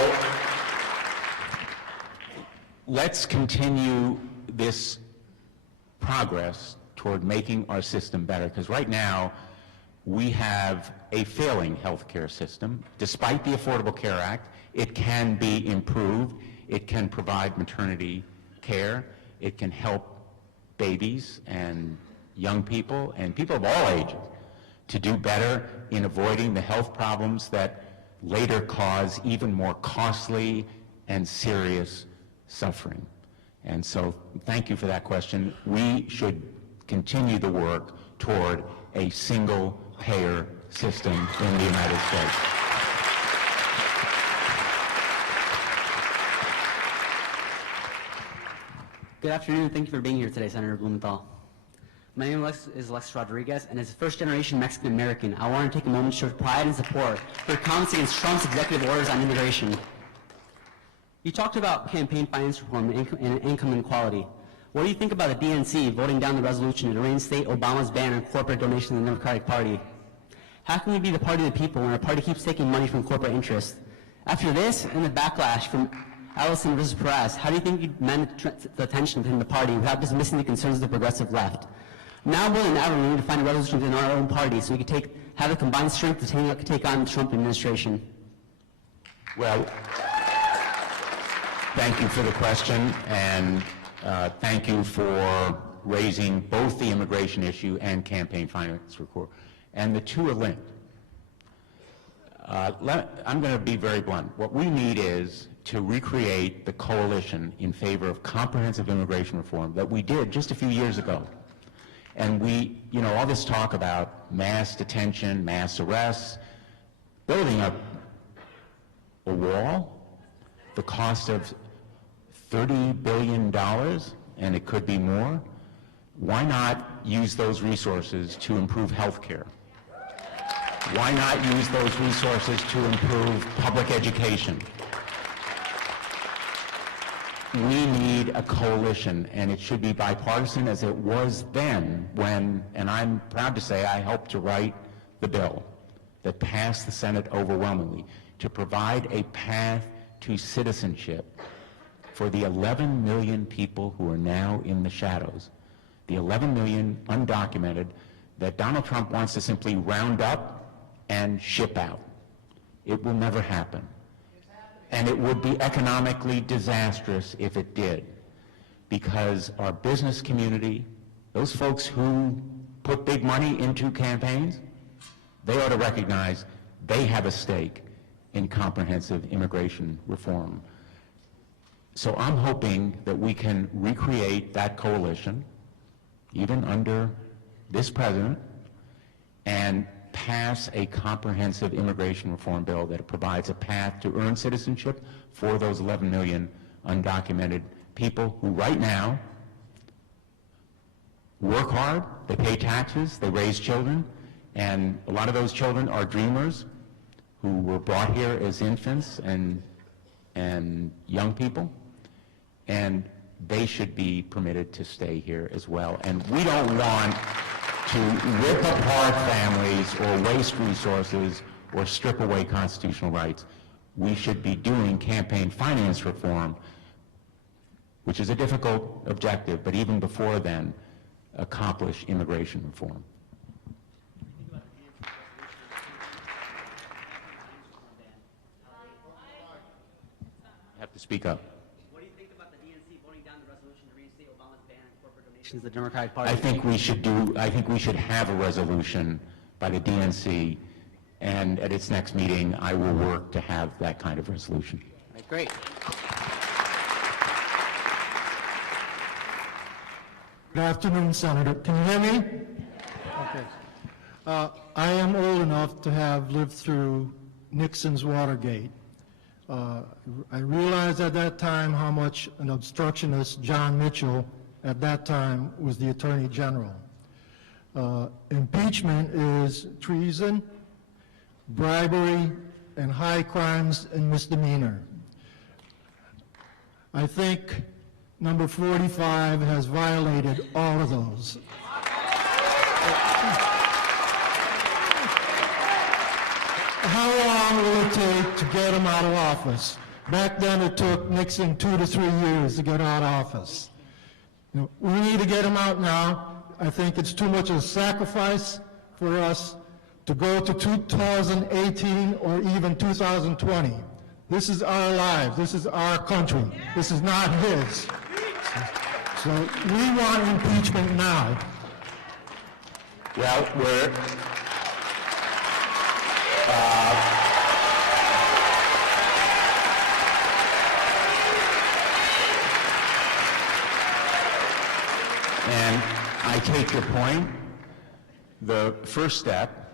let's continue this progress toward making our system better, because right now we have a failing healthcare system. Despite the Affordable Care Act, it can be improved. It can provide maternity care. It can help babies and young people and people of all ages to do better in avoiding the health problems that later cause even more costly and serious suffering. And so thank you for that question. We should continue the work toward a single-payer system in the United States. Good afternoon. Thank you for being here today, Senator Blumenthal. My name is Lex Rodriguez, and as a first-generation Mexican-American, I want to take a moment to show pride and support for comments against Trump's executive orders on immigration. You talked about campaign finance reform and income inequality. What do you think about the DNC voting down the resolution to reinstate Obama's ban on corporate donations to the Democratic Party? How can we be the party of the people when our party keeps taking money from corporate interests? After this and the backlash from Allison versus Perez, how do you think you'd manage the tension within the party without dismissing the concerns of the progressive left? Now more than ever, we need to find a resolution within our own party so we can have a combined strength to take on the Trump administration. Well, thank you for the question, and thank you for raising both the immigration issue and campaign finance reform. And the two are linked. I'm going to be very blunt. What we need is to recreate the coalition in favor of comprehensive immigration reform that we did just a few years ago. And we, all this talk about mass detention, mass arrests, building up a wall, the cost of $30 billion, and it could be more. Why not use those resources to improve health care? Why not use those resources to improve public education? We need a coalition, and it should be bipartisan as it was then when, and I'm proud to say I helped to write the bill that passed the Senate overwhelmingly to provide a path to citizenship for the 11 million people who are now in the shadows, the 11 million undocumented that Donald Trump wants to simply round up and ship out. It will never happen. And it would be economically disastrous if it did, because our business community, those folks who put big money into campaigns, they ought to recognize they have a stake in comprehensive immigration reform. So I'm hoping that we can recreate that coalition, even under this president, and pass a comprehensive immigration reform bill that provides a path to earn citizenship for those 11 million undocumented people who right now work hard, they pay taxes, they raise children, and a lot of those children are dreamers who were brought here as infants and young people, and they should be permitted to stay here as well. And we don't want to rip apart families or waste resources or strip away constitutional rights. We should be doing campaign finance reform, which is a difficult objective, but even before then, accomplish immigration reform. You have to speak up. What do you think about the DNC voting down the resolution to reinstate Obama's ban on corporate donations to the Democratic Party? I think we should have a resolution by the DNC, and at its next meeting, I will work to have that kind of resolution. All right, great. Good afternoon, Senator. Can you hear me? Okay. I am old enough to have lived through Nixon's Watergate. I realized at that time how much an obstructionist John Mitchell at that time was the Attorney General. Impeachment is treason, bribery, and high crimes and misdemeanor. I think number 45 has violated all of those. How long will it take to get him out of office? Back then it took Nixon 2 to 3 years to get out of office. We need to get him out now. I think it's too much of a sacrifice for us to go to 2018 or even 2020. This is our lives. This is our country. This is not his. So we want impeachment now. Well, take your point. The first step,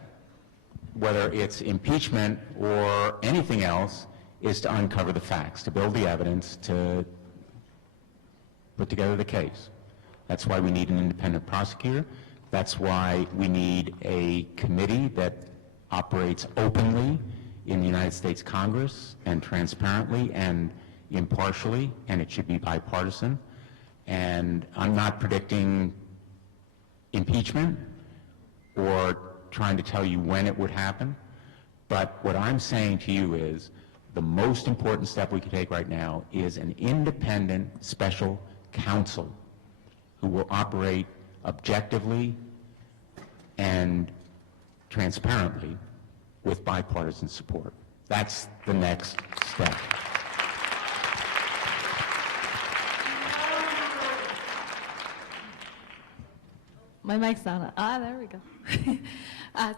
whether it's impeachment or anything else, is to uncover the facts, to build the evidence, to put together the case. That's why we need an independent prosecutor. That's why we need a committee that operates openly in the United States Congress and transparently and impartially, and it should be bipartisan. And I'm not predicting impeachment or trying to tell you when it would happen, but what I'm saying to you is the most important step we can take right now is an independent special counsel who will operate objectively and transparently with bipartisan support. That's the next step. My mic's on. There we go.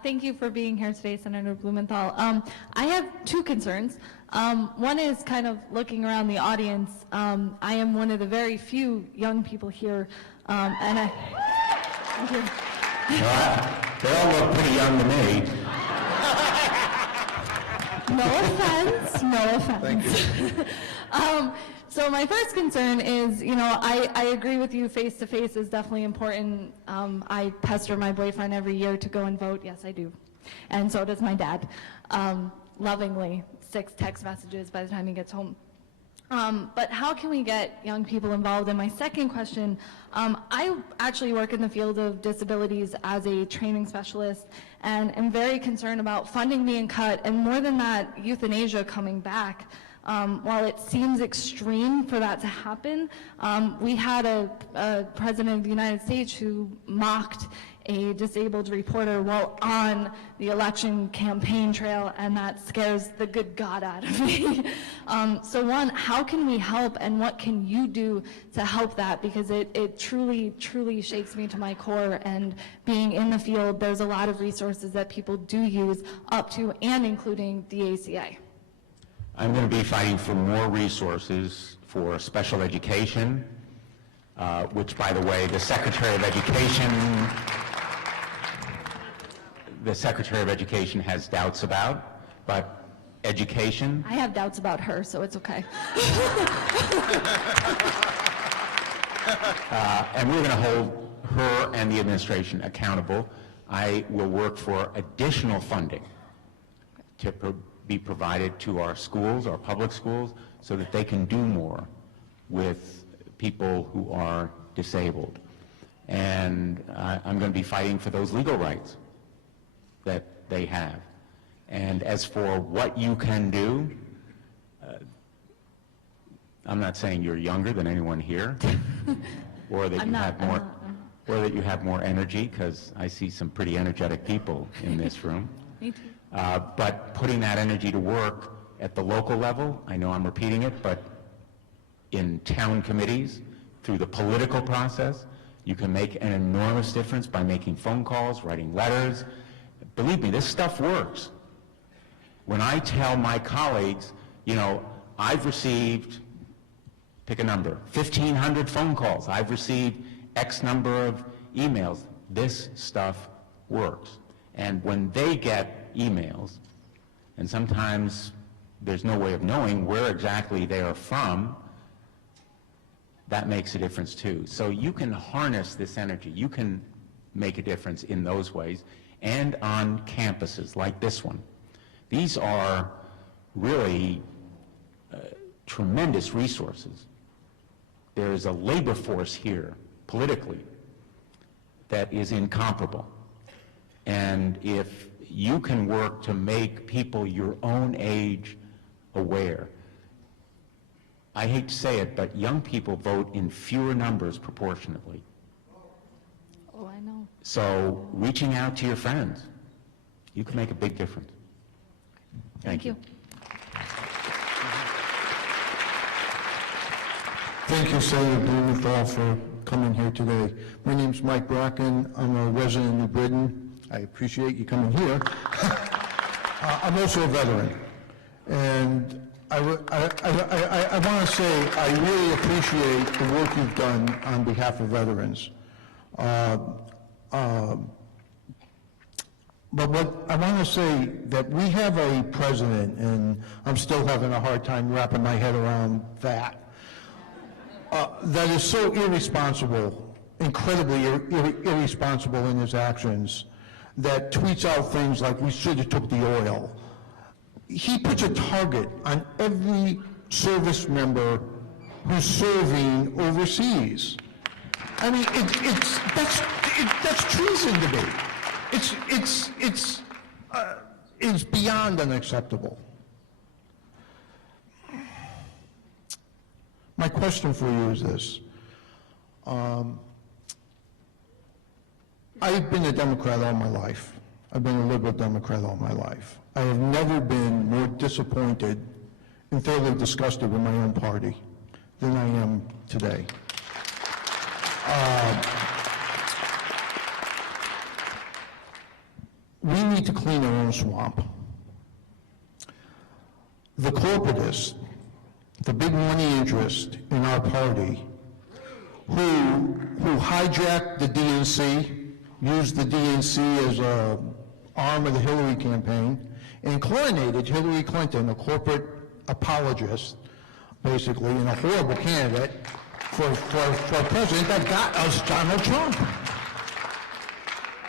Thank you for being here today, Senator Blumenthal. I have two concerns. One is kind of looking around the audience. I am one of the very few young people here, and I... Thank you. They all look pretty young to me. No offense, no offense. Thank you. So my first concern is, I agree with you, face-to-face is definitely important. I pester my boyfriend every year to go and vote. Yes, I do. And so does my dad. Lovingly, 6 text messages by the time he gets home. But how can we get young people involved? And my second question, I actually work in the field of disabilities as a training specialist, and am very concerned about funding being cut, and more than that, euthanasia coming back. While it seems extreme for that to happen, we had a president of the United States who mocked a disabled reporter while on the election campaign trail, and that scares the good God out of me. So one, how can we help, and what can you do to help that? Because it truly, truly shakes me to my core, and being in the field, there's a lot of resources that people do use, up to and including the ACA. I'm going to be fighting for more resources for special education, which, by the way, the Secretary of Education has doubts about, but education... I have doubts about her, so it's okay. And we're going to hold her and the administration accountable. I will work for additional funding to be provided to our schools, our public schools, so that they can do more with people who are disabled. And I'm going to be fighting for those legal rights that they have. And as for what you can do, I'm not saying you're younger than anyone here, or that you have more energy, because I see some pretty energetic people in this room. Me too. But putting that energy to work at the local level, I know I'm repeating it, but in town committees, through the political process, you can make an enormous difference by making phone calls, writing letters. Believe me, this stuff works. When I tell my colleagues, I've received, pick a number, 1,500 phone calls, I've received X number of emails, this stuff works. And when they get emails, and sometimes there's no way of knowing where exactly they are from, that makes a difference too. So you can harness this energy. You can make a difference in those ways, and on campuses like this one. These are really tremendous resources. There is a labor force here, politically, that is incomparable. And if you can work to make people your own age aware. I hate to say it, but young people vote in fewer numbers proportionately. Oh, I know. So reaching out to your friends, you can make a big difference. Thank you. Thank you, Senator Blumenthal, for coming here today. My name's Mike Brocken. I'm a resident of New Britain. I appreciate you coming here. I'm also a veteran, and I want to say I really appreciate the work you've done on behalf of veterans. But what I want to say that we have a president, and I'm still having a hard time wrapping my head around that, that is so irresponsible, incredibly irresponsible in his actions, that tweets out things like, we should have took the oil. He puts a target on every service member who's serving overseas. I mean, that's treason to me. It's beyond unacceptable. My question for you is this. I've been a Democrat all my life. I've been a liberal Democrat all my life. I have never been more disappointed and thoroughly disgusted with my own party than I am today. We need to clean our own swamp. The corporatists, the big money interest in our party, who hijacked the DNC, used the DNC as an arm of the Hillary campaign, and coronated Hillary Clinton, a corporate apologist, basically, and a horrible candidate for president that got us Donald Trump.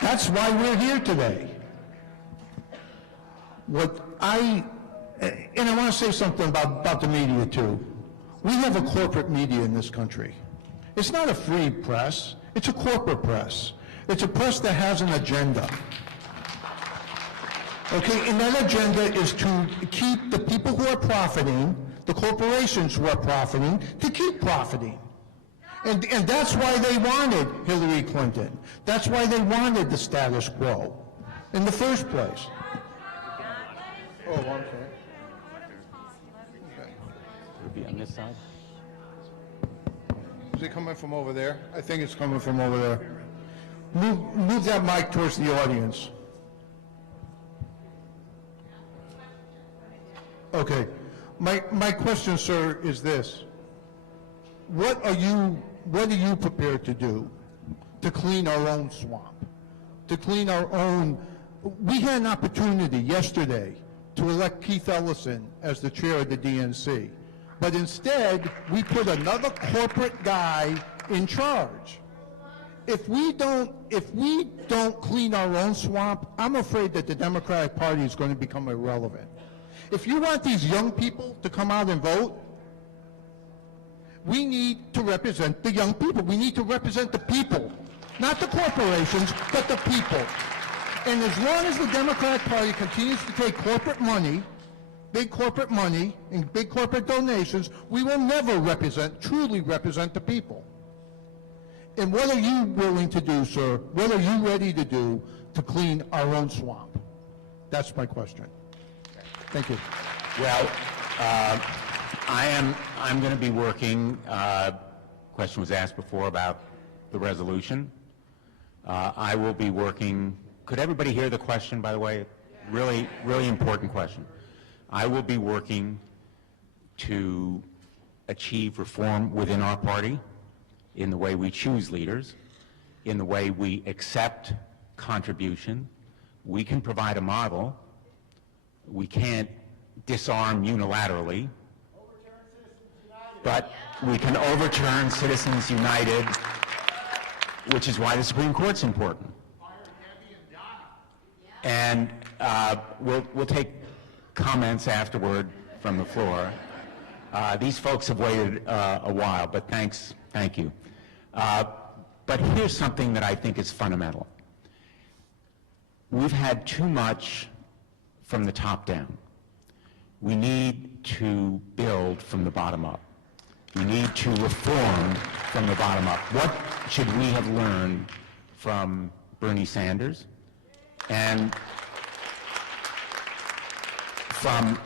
That's why we're here today. And I want to say something about the media too. We have a corporate media in this country. It's not a free press, it's a corporate press. It's a press that has an agenda. Okay, and that agenda is to keep the people who are profiting, the corporations who are profiting, to keep profiting. And that's why they wanted Hillary Clinton. That's why they wanted the status quo in the first place. Oh, I'm sorry. Okay. Would be on this side. Is it coming from over there? I think it's coming from over there. Move that mic towards the audience. Okay. My question, sir, is this. What are you prepared to do to clean our own swamp? To clean our own... We had an opportunity yesterday to elect Keith Ellison as the chair of the DNC. But instead, we put another corporate guy in charge. If we don't clean our own swamp, I'm afraid that the Democratic Party is going to become irrelevant. If you want these young people to come out and vote, we need to represent the young people. We need to represent the people, not the corporations, but the people. And as long as the Democratic Party continues to take corporate money, big corporate money, and big corporate donations, we will never truly represent the people. And what are you willing to do, sir? What are you ready to do to clean our own swamp? That's my question. Thank you. Well, I'm going to be working, question was asked before about the resolution. I will be working, could everybody hear the question, by the way? Really, really important question. I will be working to achieve reform within our party in the way we choose leaders, in the way we accept contribution. We can provide a model. We can't disarm unilaterally, but we can overturn Citizens United, which is why the Supreme Court's important. And we'll take comments afterward from the floor. These folks have waited a while, but thank you. But here's something that I think is fundamental. We've had too much from the top down. We need to build from the bottom up. We need to reform from the bottom up. What should we have learned from Bernie Sanders and from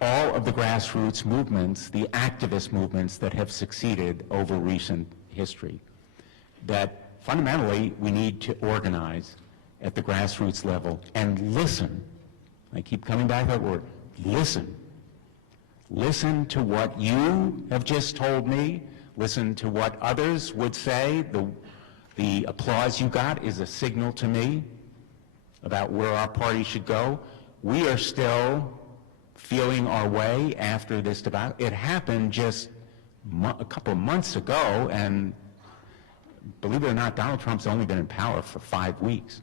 all of the grassroots movements, the activist movements that have succeeded over recent history? That fundamentally we need to organize at the grassroots level and listen. I keep coming back to that word, listen. Listen to what you have just told me. Listen to what others would say, The applause you got is a signal to me about where our party should go. We are still feeling our way after this debate. It happened just a couple of months ago, and believe it or not, Donald Trump's only been in power for 5 weeks.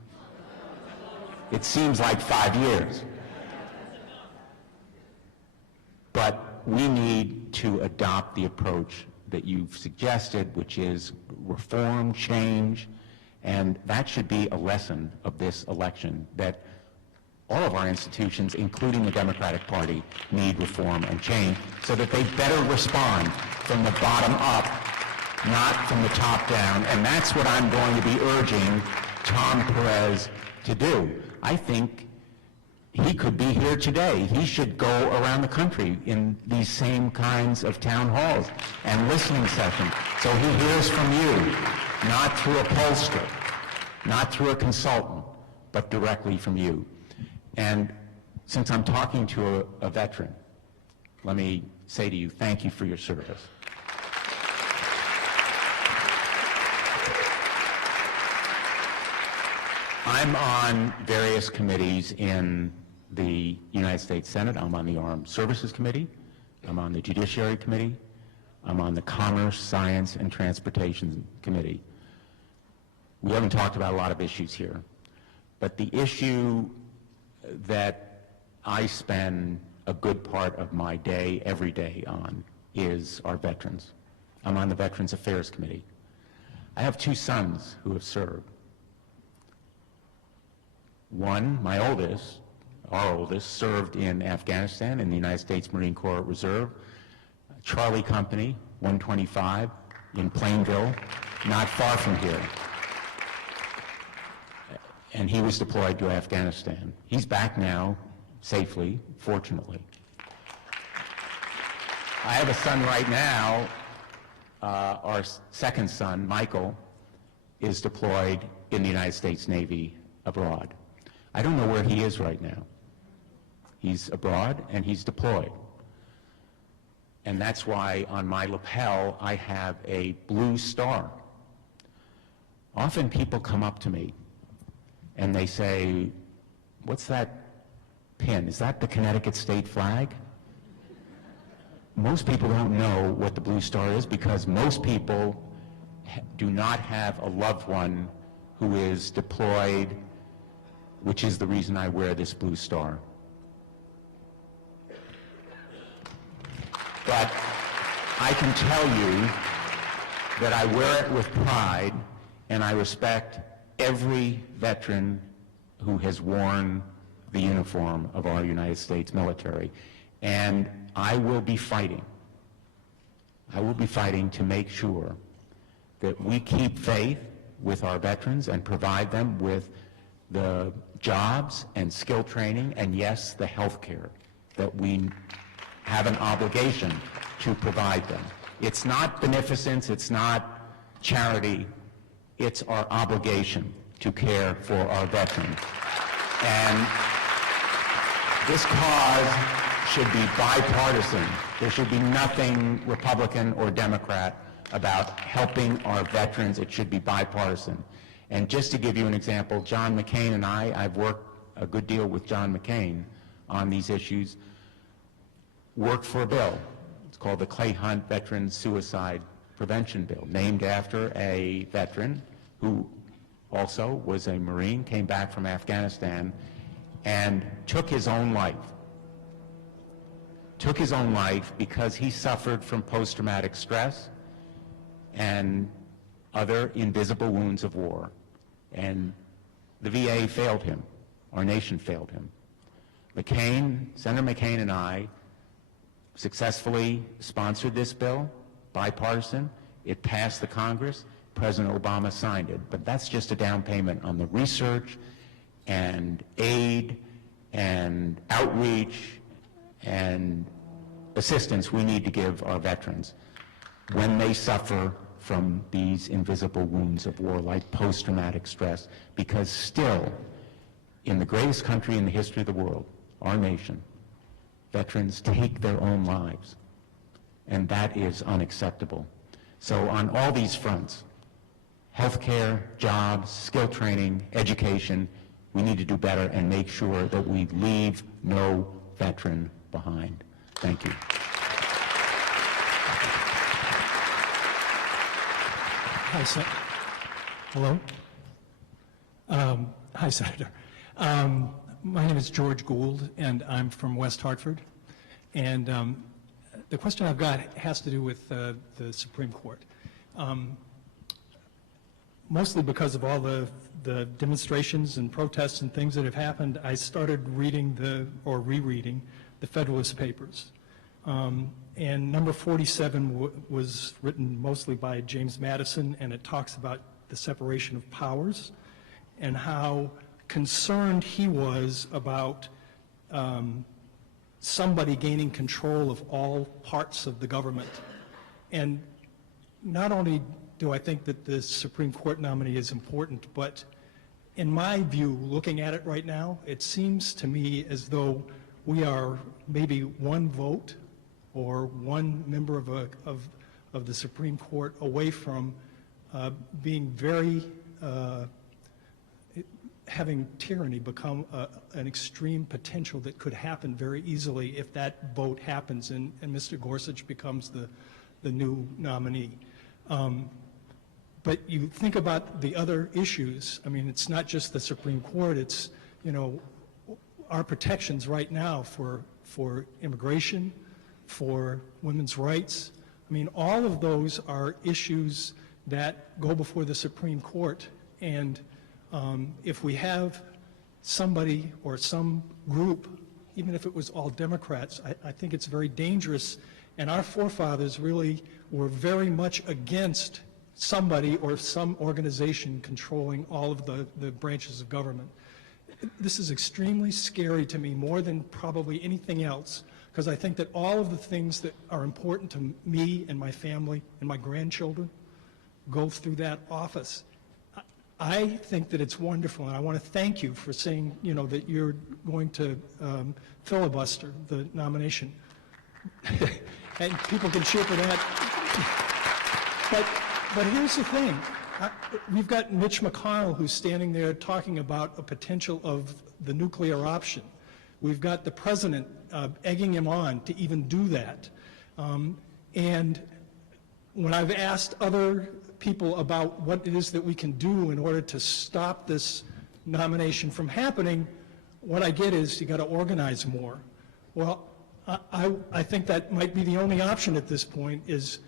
It seems like 5 years. But we need to adopt the approach that you've suggested, which is reform, change, and that should be a lesson of this election, that all of our institutions, including the Democratic Party, need reform and change so that they better respond from the bottom up, not from the top down. And that's what I'm going to be urging Tom Perez to do. I think he could be here today. He should go around the country in these same kinds of town halls and listening sessions so he hears from you, not through a pollster, not through a consultant, but directly from you. And since I'm talking to a veteran, let me say to you, thank you for your service. I'm on various committees in the United States Senate. I'm on the Armed Services Committee. I'm on the Judiciary Committee. I'm on the Commerce, Science, and Transportation Committee. We haven't talked about a lot of issues here, but the issue that I spend a good part of my day, every day on, is our veterans. I'm on the Veterans Affairs Committee. I have 2 sons who have served. One, my oldest, our oldest, served in Afghanistan in the United States Marine Corps Reserve, Charlie Company, 125, in Plainville, not far from here. And he was deployed to Afghanistan. He's back now, safely, fortunately. I have a son right now. Our second son, Michael, is deployed in the United States Navy abroad. I don't know where he is right now. He's abroad and he's deployed. And that's why on my lapel I have a blue star. Often people come up to me and they say, "What's that pin? Is that the Connecticut state flag?" Most people don't know what the blue star is because most people do not have a loved one who is deployed, which is the reason I wear this blue star. But I can tell you that I wear it with pride, and I respect every veteran who has worn the uniform of our United States military. And I will be fighting. I will be fighting to make sure that we keep faith with our veterans and provide them with the jobs and skill training, and yes, the health care that we have an obligation to provide them. It's not beneficence, it's not charity, it's our obligation to care for our veterans. And this cause should be bipartisan. There should be nothing Republican or Democrat about helping our veterans. It should be bipartisan. And just to give you an example, John McCain and I've worked a good deal with John McCain on these issues, worked for a bill. It's called the Clay Hunt Veteran Suicide Prevention Bill, named after a veteran who also was a Marine, came back from Afghanistan, and took his own life. Took his own life because he suffered from post-traumatic stress and other invisible wounds of war. And the VA failed him. Our nation failed him. Senator McCain and I successfully sponsored this bill, bipartisan. It passed the Congress. President Obama signed it. But that's just a down payment on the research and aid and outreach and assistance we need to give our veterans when they suffer from these invisible wounds of war like post-traumatic stress, because still, in the greatest country in the history of the world, our nation, veterans take their own lives, and that is unacceptable. So on all these fronts, healthcare, jobs, skill training, education. We need to do better and make sure that we leave no veteran behind. Thank you. Hi, hello. Hi, Senator. My name is George Gould, and I'm from West Hartford. And the question I've got has to do with the Supreme Court. Mostly because of all the demonstrations and protests and things that have happened, I started reading or rereading the Federalist Papers. And number 47 was written mostly by James Madison, and it talks about the separation of powers and how concerned he was about somebody gaining control of all parts of the government. And not only do I think that the Supreme Court nominee is important, but in my view, looking at it right now, it seems to me as though we are maybe one vote or one member of the Supreme Court away from being very, having tyranny become an extreme potential that could happen very easily if that vote happens and Mr. Gorsuch becomes the new nominee. But you think about the other issues. I mean, it's not just the Supreme Court, it's, you know, our protections right now for immigration, for women's rights. I mean, all of those are issues that go before the Supreme Court. And if we have somebody or some group, even if it was all Democrats, I think it's very dangerous. And our forefathers really were very much against somebody or some organization controlling all of the branches of government. This is extremely scary to me, more than probably anything else, because I think that all of the things that are important to me and my family and my grandchildren go through that office. I think that it's wonderful, and I want to thank you for saying, you know, that you're going to filibuster the nomination. And people can cheer for that. But here's the thing. We've got Mitch McConnell who's standing there talking about a potential of the nuclear option. We've got the president egging him on to even do that. And when I've asked other people about what it is that we can do in order to stop this nomination from happening, what I get is you got to organize more. Well, I think that might be the only option at this point is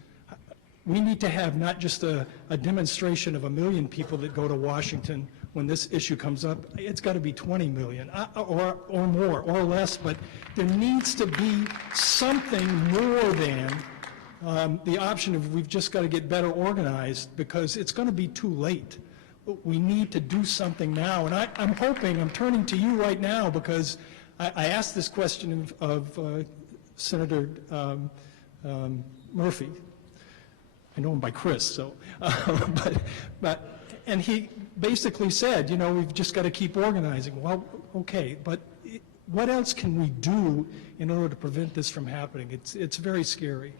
we need to have not just a demonstration of 1 million people that go to Washington when this issue comes up. It's got to be 20 million or more or less, but there needs to be something more than the option of we've just got to get better organized, because it's going to be too late. We need to do something now, and I'm hoping, I'm turning to you right now, because I asked this question of Senator Murphy. I know him by Chris, so, and he basically said, you know, we've just got to keep organizing. Well, okay, but what else can we do in order to prevent this from happening? It's very scary.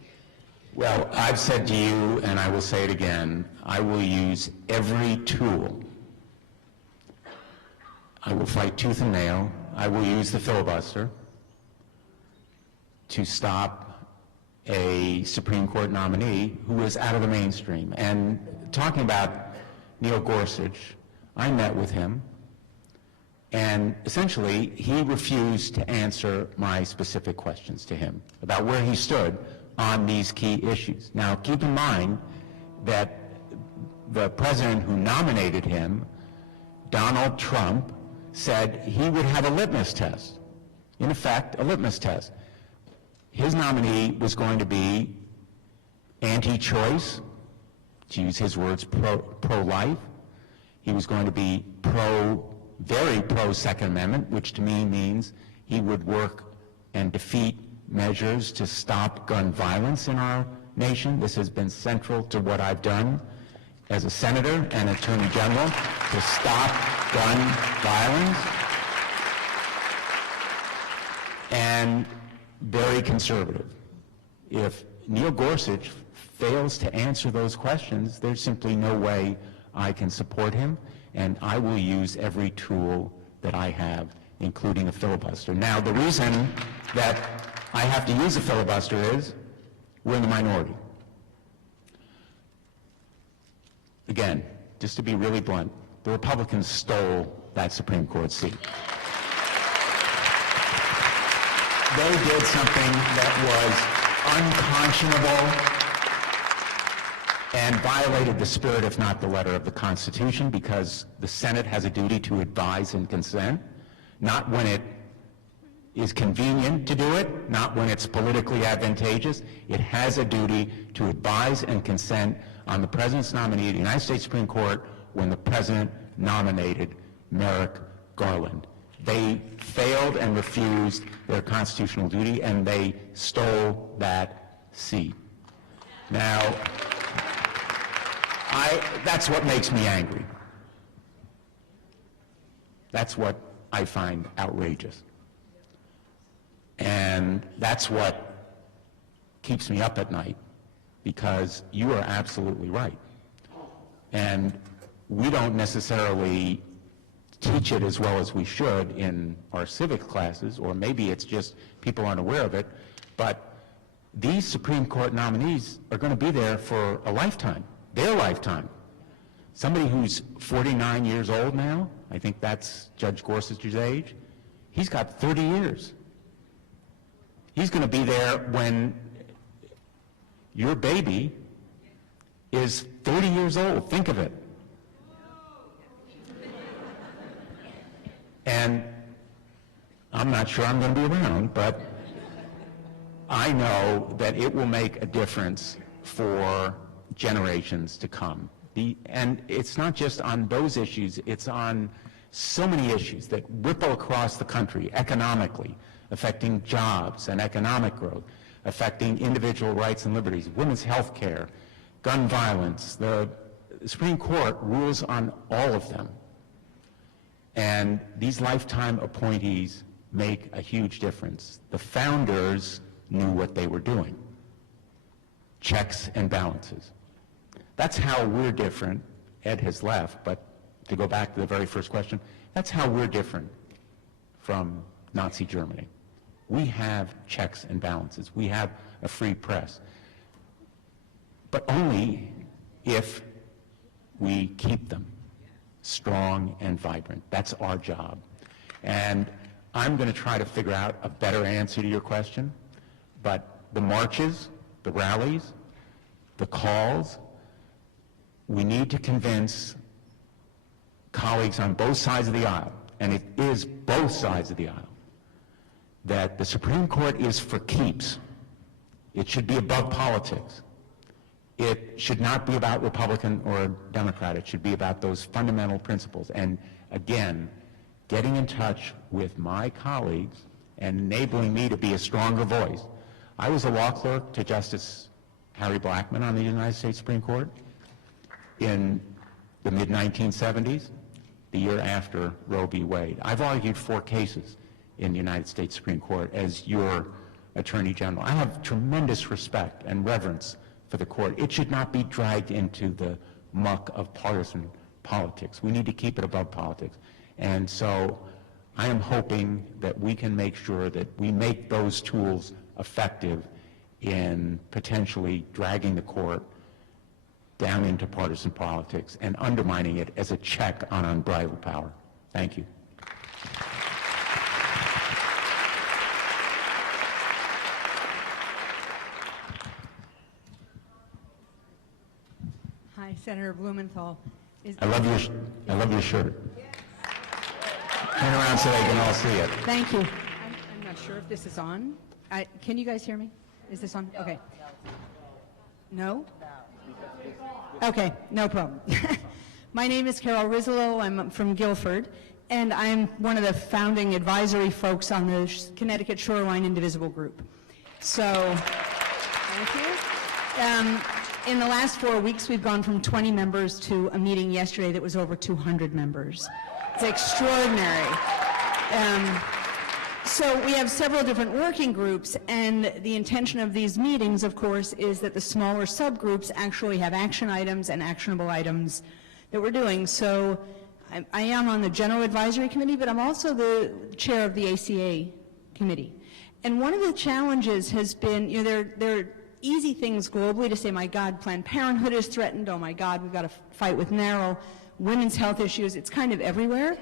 Well, I've said to you, and I will say it again, I will use every tool. I will fight tooth and nail. I will use the filibuster to stop a Supreme Court nominee who is out of the mainstream. And talking about Neil Gorsuch, I met with him, and essentially he refused to answer my specific questions to him about where he stood on these key issues. Now, keep in mind that the president who nominated him, Donald Trump, said he would have a litmus test. In effect, a litmus test. His nominee was going to be anti-choice, to use his words, pro-life. He was going to be very pro-Second Amendment, which to me means he would work and defeat measures to stop gun violence in our nation. This has been central to what I've done as a senator and attorney general to stop gun violence. And very conservative. If Neil Gorsuch fails to answer those questions, there's simply no way I can support him, and I will use every tool that I have, including a filibuster. Now, the reason that I have to use a filibuster is we're in the minority. Again, just to be really blunt, the Republicans stole that Supreme Court seat. They did something that was unconscionable and violated the spirit, if not the letter, of the Constitution, because the Senate has a duty to advise and consent, not when it is convenient to do it, not when it's politically advantageous. It has a duty to advise and consent on the President's nominee of the United States Supreme Court when the President nominated Merrick Garland. They failed and refused their constitutional duty, and they stole that seat. Now, that's what makes me angry. That's what I find outrageous. And that's what keeps me up at night, because you are absolutely right. And we don't necessarily teach it as well as we should in our civics classes, or maybe it's just people aren't aware of it, but these Supreme Court nominees are going to be there for a lifetime, their lifetime. Somebody who's 49 years old now, I think that's Judge Gorsuch's age, he's got 30 years. He's going to be there when your baby is 30 years old. Think of it. And I'm not sure I'm going to be around, but I know that it will make a difference for generations to come. And it's not just on those issues, it's on so many issues that ripple across the country economically, affecting jobs and economic growth, affecting individual rights and liberties, women's health care, gun violence. The Supreme Court rules on all of them. And these lifetime appointees make a huge difference. The founders knew what they were doing. Checks and balances. That's how we're different. Ed has left, but to go back to the very first question, that's how we're different from Nazi Germany. We have checks and balances. We have a free press. But only if we keep them strong and vibrant. That's our job. And I'm going to try to figure out a better answer to your question, but the marches, the rallies, the calls, we need to convince colleagues on both sides of the aisle, and it is both sides of the aisle, that the Supreme Court is for keeps. It should be above politics. It should not be about Republican or Democrat. It should be about those fundamental principles. And again, getting in touch with my colleagues and enabling me to be a stronger voice. I was a law clerk to Justice Harry Blackmun on the United States Supreme Court in the mid-1970s, the year after Roe v. Wade. I've argued 4 cases in the United States Supreme Court as your Attorney General. I have tremendous respect and reverence for the court. It should not be dragged into the muck of partisan politics. We need to keep it above politics. And so I am hoping that we can make sure that we make those tools effective in potentially dragging the court down into partisan politics and undermining it as a check on unbridled power. Thank you. Hi, Senator Blumenthal. I love your shirt. Turn around so they can all see it. Thank you. I'm not sure if this is on. Can you guys hear me? Is this on? Okay. No? Okay, no problem. My name is Carol Rizzolo. I'm from Guilford, and I'm one of the founding advisory folks on the Connecticut Shoreline Indivisible Group. So, thank you. In the last 4 weeks, we've gone from 20 members to a meeting yesterday that was over 200 members. It's extraordinary. So we have several different working groups, and the intention of these meetings, of course, is that the smaller subgroups actually have action items and actionable items that we're doing. So I am on the General Advisory Committee, but I'm also the chair of the ACA committee. And one of the challenges has been, there are easy things globally to say, my God, Planned Parenthood is threatened, oh my God, we've got to fight with narrow women's health issues. It's kind of everywhere.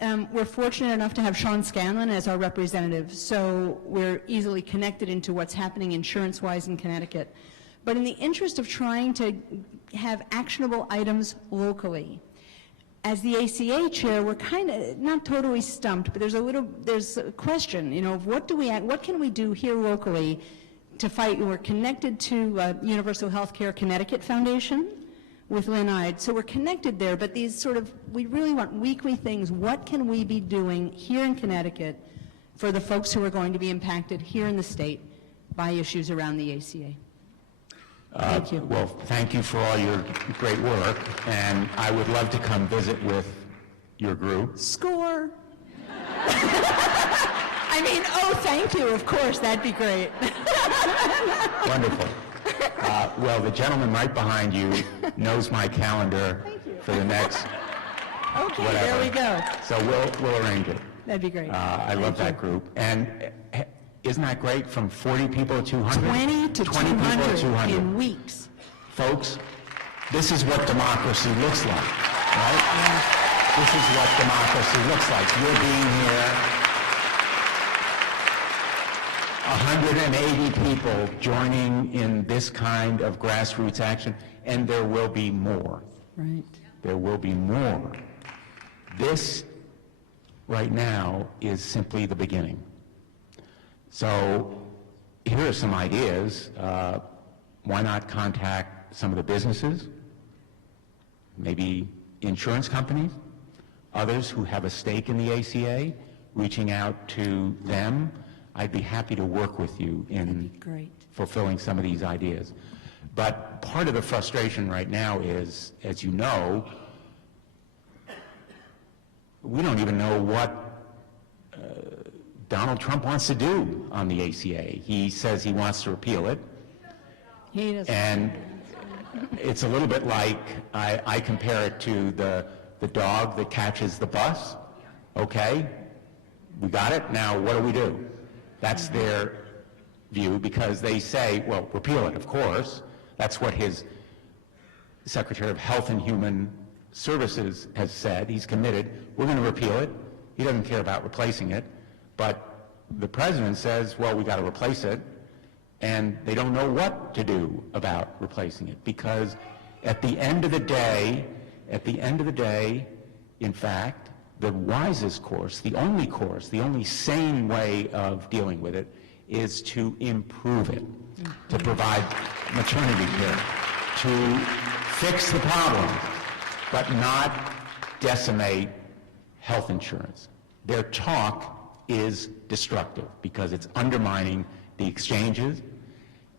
We're fortunate enough to have Sean Scanlon as our representative, so we're easily connected into what's happening insurance-wise in Connecticut. But in the interest of trying to have actionable items locally, as the ACA chair, we're kind of not totally stumped, but there's a question, of what can we do here locally to fight? We're connected to Universal Healthcare Connecticut Foundation with Lynn Ide, so we're connected there, but we really want weekly things. What can we be doing here in Connecticut for the folks who are going to be impacted here in the state by issues around the ACA? Thank you. Well, thank you for all your great work, and I would love to come visit with your group. Score! Thank you, of course, that'd be great. Wonderful. Well, the gentleman right behind you knows my calendar for the next whatever. There we go. So we'll arrange it. That'd be great. I love that group. And isn't that great? From 40 people to 200? 20 to 20 people to 200 200. in weeks. Folks, this is what democracy looks like, right? Yeah. This is what democracy looks like. You're being here. 180 people joining in this kind of grassroots action, and there will be more. Right. There will be more. This, right now, is simply the beginning. So, here are some ideas. Why not contact some of the businesses, maybe insurance companies, others who have a stake in the ACA, reaching out to them. I'd be happy to work with you in fulfilling some of these ideas. But part of the frustration right now is, as you know, we don't even know what Donald Trump wants to do on the ACA. He says he wants to repeal it. He doesn't. And it's a little bit like, I compare it to the dog that catches the bus. Okay, we got it, now what do we do? That's their view, because they say, well, repeal it, of course. That's what his Secretary of Health and Human Services has said. He's committed. We're going to repeal it. He doesn't care about replacing it. But the president says, well, we got to replace it. And they don't know what to do about replacing it, because at the end of the day, in fact, the wisest course, the only sane way of dealing with it is to improve it, to provide maternity care, to fix the problem, but not decimate health insurance. Their talk is destructive because it's undermining the exchanges,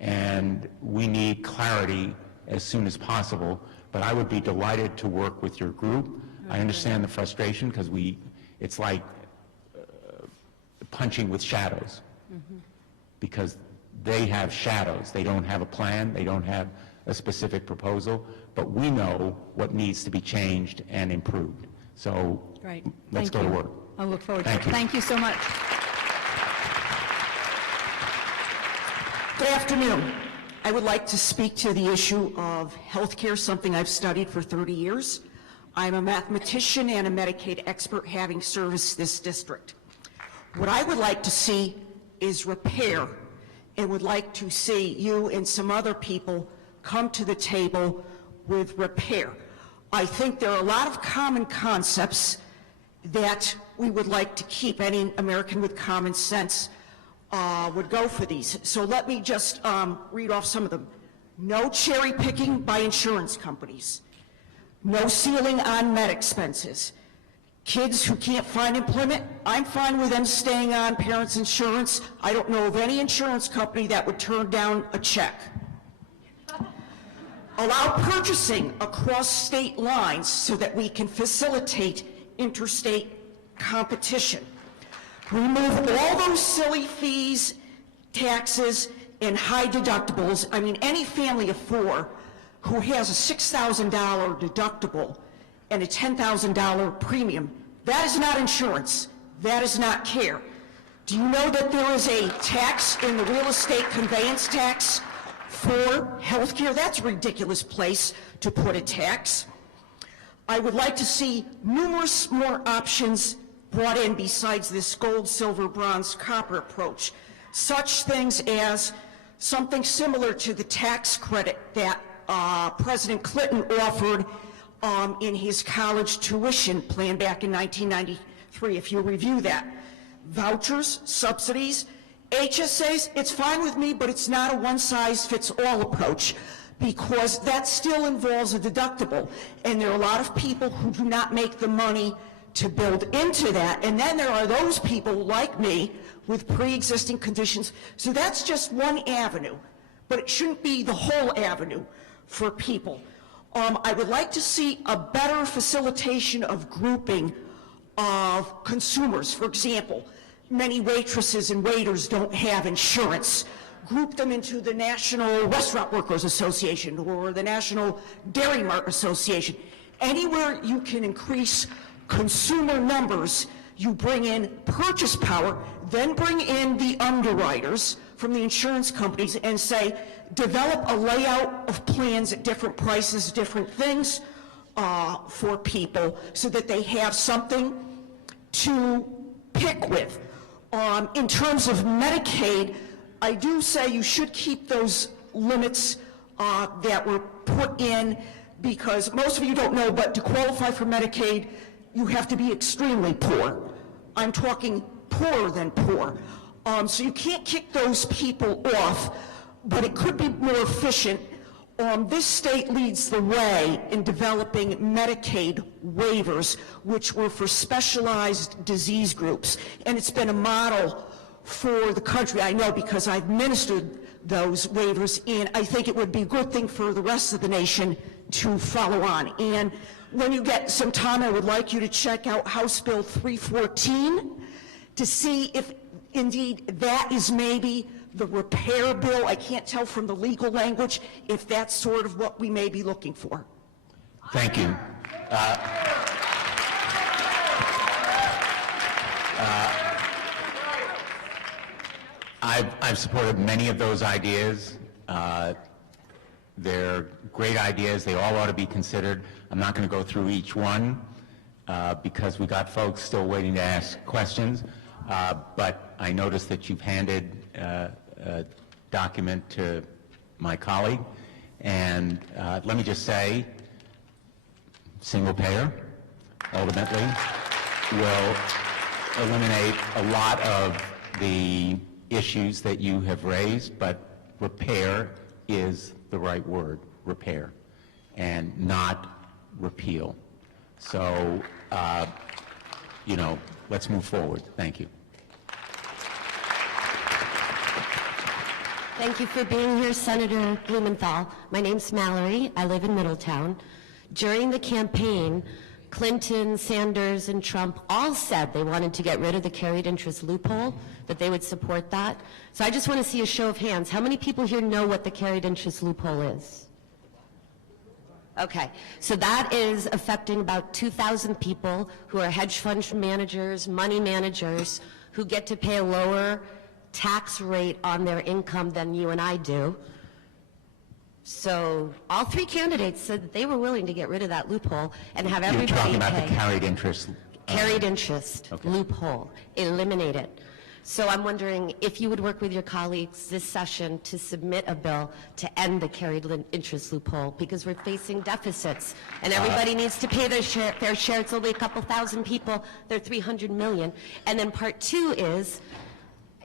and we need clarity as soon as possible. But I would be delighted to work with your group. I understand the frustration, because it's like punching with shadows, because they have shadows. They don't have a plan. They don't have a specific proposal. But we know what needs to be changed and improved. So let's go to work. I look forward to it. Thank you. Thank you so much. Good afternoon. I would like to speak to the issue of healthcare, something I've studied for 30 years. I'm a mathematician and a Medicaid expert, having serviced this district. What I would like to see is repair, and would like to see you and some other people come to the table with repair. I think there are a lot of common concepts that we would like to keep. Any American with common sense would go for these. So let me just read off some of them. No cherry picking by insurance companies. No ceiling on med expenses. Kids who can't find employment, I'm fine with them staying on parents' insurance. I don't know of any insurance company that would turn down a check. Allow purchasing across state lines so that we can facilitate interstate competition. Remove all those silly fees, taxes, and high deductibles. I mean, any family of four who has a $6,000 deductible and a $10,000 premium. That is not insurance. That is not care. Do you know that there is a tax in the real estate conveyance tax for health care? That's a ridiculous place to put a tax. I would like to see numerous more options brought in besides this gold, silver, bronze, copper approach. Such things as something similar to the tax credit that President Clinton offered in his college tuition plan back in 1993, if you review that. Vouchers, subsidies, HSAs, it's fine with me, but it's not a one-size-fits-all approach, because that still involves a deductible, and there are a lot of people who do not make the money to build into that, and then there are those people like me with pre-existing conditions. So that's just one avenue, but it shouldn't be the whole avenue for people. I would like to see a better facilitation of grouping of consumers. For example, many waitresses and waiters don't have insurance. Group them into the National Restaurant Workers Association or the National Dairy Mart Association. Anywhere you can increase consumer numbers, you bring in purchase power, then bring in the underwriters from the insurance companies and say, develop a layout of plans at different prices, different things for people so that they have something to pick with. In terms of Medicaid, I do say you should keep those limits that were put in, because most of you don't know, but to qualify for Medicaid, you have to be extremely poor. I'm talking poorer than poor. So you can't kick those people off, but it could be more efficient. This state leads the way in developing Medicaid waivers, which were for specialized disease groups. And it's been a model for the country, I know, because I've administered those waivers, and I think it would be a good thing for the rest of the nation to follow on. And when you get some time, I would like you to check out House Bill 314 to see if indeed that is maybe the repair bill. I can't tell from the legal language if that's sort of what we may be looking for. Thank you. I've supported many of those ideas. They're great ideas. They all ought to be considered. I'm not going to go through each one because we got folks still waiting to ask questions. But I noticed that you've handed a document to my colleague. And let me just say, single payer ultimately will eliminate a lot of the issues that you have raised, but repair is the right word, repair, and not repeal. So, let's move forward. Thank you. Thank you for being here, Senator Blumenthal. My name's Mallory. I live in Middletown. During the campaign, Clinton, Sanders, and Trump all said they wanted to get rid of the carried interest loophole, that they would support that. So I just want to see a show of hands. How many people here know what the carried interest loophole is? Okay, so that is affecting about 2,000 people who are hedge fund managers, money managers, who get to pay a lower tax rate on their income than you and I do. So all three candidates said that they were willing to get rid of that loophole and have everybody pay. You're talking about the carried interest. Carried interest loophole, eliminate it. So I'm wondering if you would work with your colleagues this session to submit a bill to end the carried interest loophole, because we're facing deficits and everybody needs to pay their fair share. It's only a couple thousand people. They're 300 million. And then part two is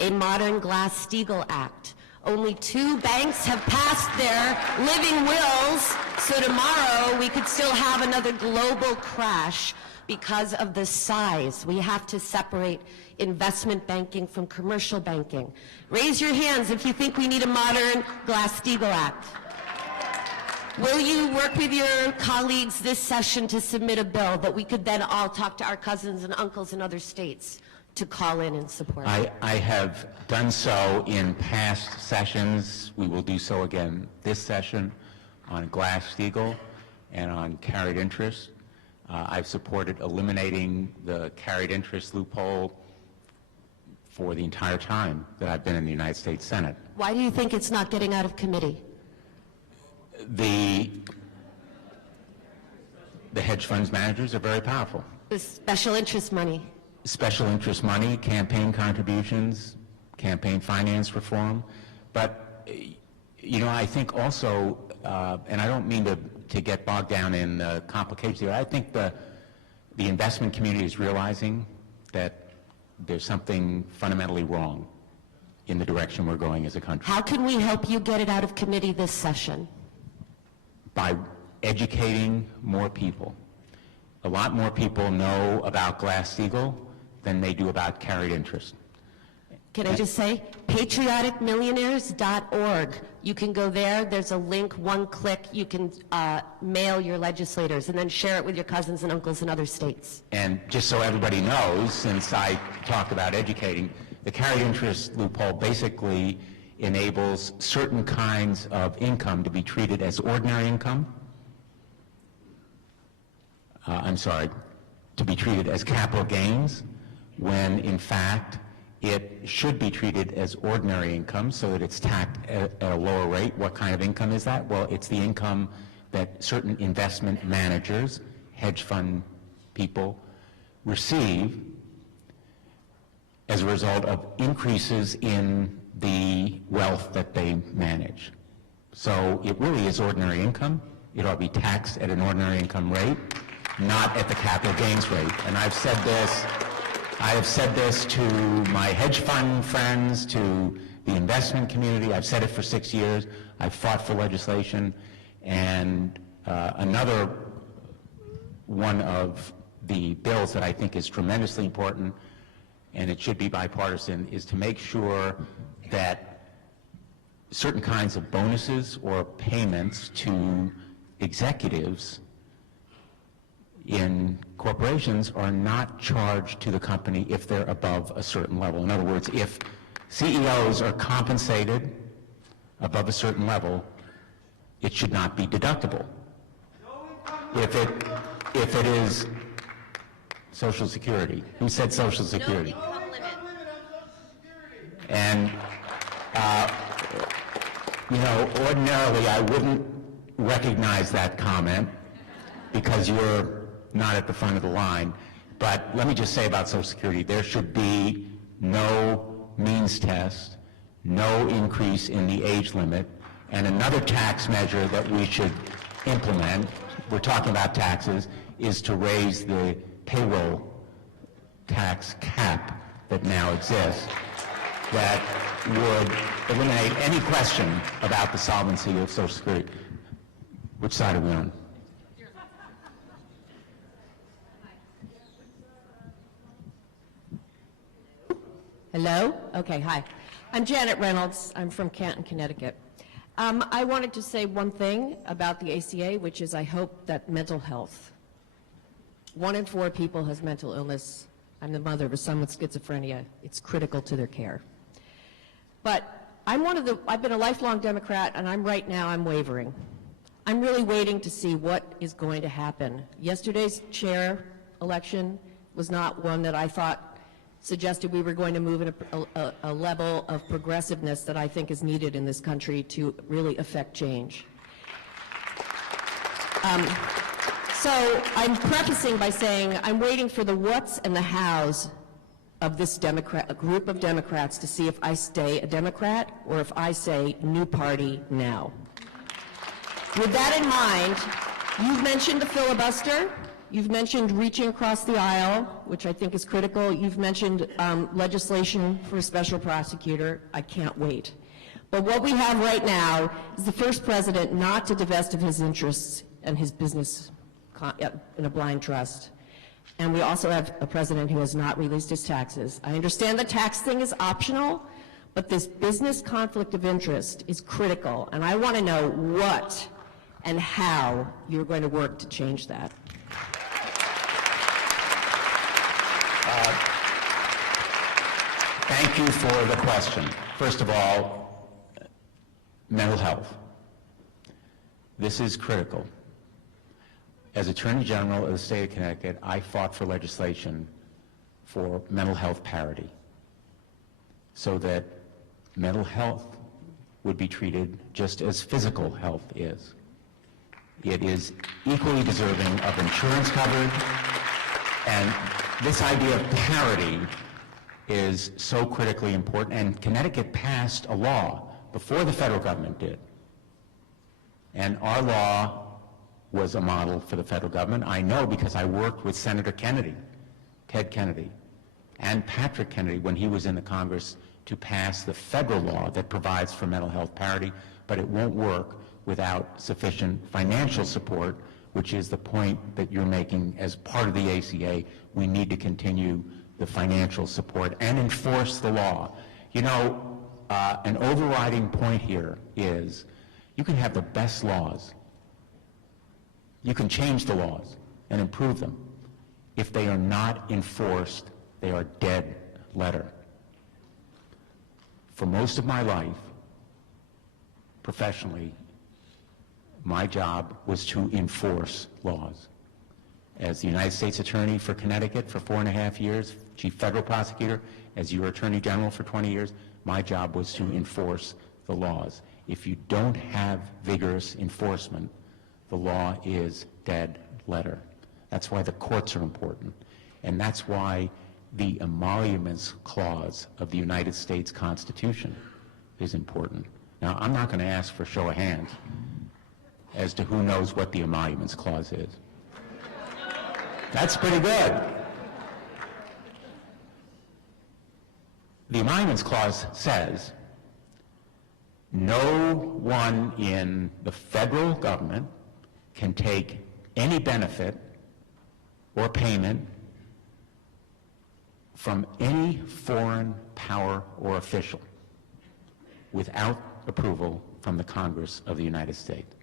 a modern Glass-Steagall Act. Only 2 banks have passed their living wills, so tomorrow we could still have another global crash because of the size. We have to separate investment banking from commercial banking. Raise your hands if you think we need a modern Glass-Steagall Act. Will you work with your colleagues this session to submit a bill that we could then all talk to our cousins and uncles in other states to call in and support? I have done so in past sessions. We will do so again this session on Glass-Steagall and on carried interest. I've supported eliminating the carried interest loophole for the entire time that I've been in the United States Senate. Why do you think it's not getting out of committee? The hedge funds managers are very powerful. The special interest money. Special interest money, campaign contributions, campaign finance reform. But, you know, I think also, and I don't mean to get bogged down in complications here, I think the investment community is realizing that there's something fundamentally wrong in the direction we're going as a country. How can we help you get it out of committee this session? By educating more people. A lot more people know about Glass-Steagall than they do about carried interest. Can I just say, patrioticmillionaires.org. You can go there, there's a link, one click, you can mail your legislators and then share it with your cousins and uncles in other states. And just so everybody knows, since I talked about educating, the carried interest loophole basically enables certain kinds of income to be treated as ordinary income. To be treated as capital gains, when in fact it should be treated as ordinary income so that it's taxed at a lower rate. What kind of income is that? Well, it's the income that certain investment managers, hedge fund people, receive as a result of increases in the wealth that they manage. So it really is ordinary income. It ought to be taxed at an ordinary income rate, not at the capital gains rate. And I have said this to my hedge fund friends, to the investment community. I've said it for 6 years. I've fought for legislation. And another one of the bills that I think is tremendously important, and it should be bipartisan, is to make sure that certain kinds of bonuses or payments to executives in corporations are not charged to the company if they're above a certain level. In other words, if CEOs are compensated above a certain level, it should not be deductible. If it is Social Security. Who said Social Security? And, you know, ordinarily I wouldn't recognize that comment because you're not at the front of the line. But let me just say about Social Security, there should be no means test, no increase in the age limit, and another tax measure that we should implement, we're talking about taxes, is to raise the payroll tax cap that now exists that would eliminate any question about the solvency of Social Security. Which side are we on? Hello? Okay, hi. I'm Janet Reynolds. I'm from Canton, Connecticut. I wanted to say one thing about the ACA, which is I hope that mental health. 1 in 4 people has mental illness. I'm the mother of a son with schizophrenia. It's critical to their care. But I've been a lifelong Democrat, and I'm wavering. I'm really waiting to see what is going to happen. Yesterday's chair election was not one that I thought suggested we were going to move at a level of progressiveness that I think is needed in this country to really affect change. So I'm prefacing by saying I'm waiting for the whats and the hows of this group of Democrats to see if I stay a Democrat or if I say new party now. With that in mind, you've mentioned the filibuster. You've mentioned reaching across the aisle, which I think is critical. You've mentioned legislation for a special prosecutor. I can't wait. But what we have right now is the first president not to divest of his interests and his business in a blind trust. And we also have a president who has not released his taxes. I understand the tax thing is optional, but this business conflict of interest is critical. And I want to know what and how you're going to work to change that. Thank you for the question. First of all, mental health. This is critical. as Attorney General of the state of Connecticut, I fought for legislation for mental health parity so that mental health would be treated just as physical health is. It is equally deserving of insurance coverage, and this idea of parity is so critically important, and Connecticut passed a law before the federal government did. And our law was a model for the federal government. I know because I worked with Senator Kennedy, Ted Kennedy, and Patrick Kennedy when he was in the Congress to pass the federal law that provides for mental health parity, but it won't work without sufficient financial support, which is the point that you're making as part of the ACA. We need to continue the financial support and enforce the law. You know, an overriding point here is you can have the best laws. You can change the laws and improve them. If they are not enforced, they are dead letter. For most of my life, professionally, my job was to enforce laws. As the United States Attorney for Connecticut for 4.5 years, Chief Federal Prosecutor, as your Attorney General for 20 years, my job was to enforce the laws. If you don't have vigorous enforcement, the law is dead letter. That's why the courts are important. And that's why the emoluments clause of the United States Constitution is important. Now, I'm not going to ask for a show of hands as to who knows what the emoluments clause is. That's pretty good. The emoluments clause says no one in the federal government can take any benefit or payment from any foreign power or official without approval from the Congress of the United States.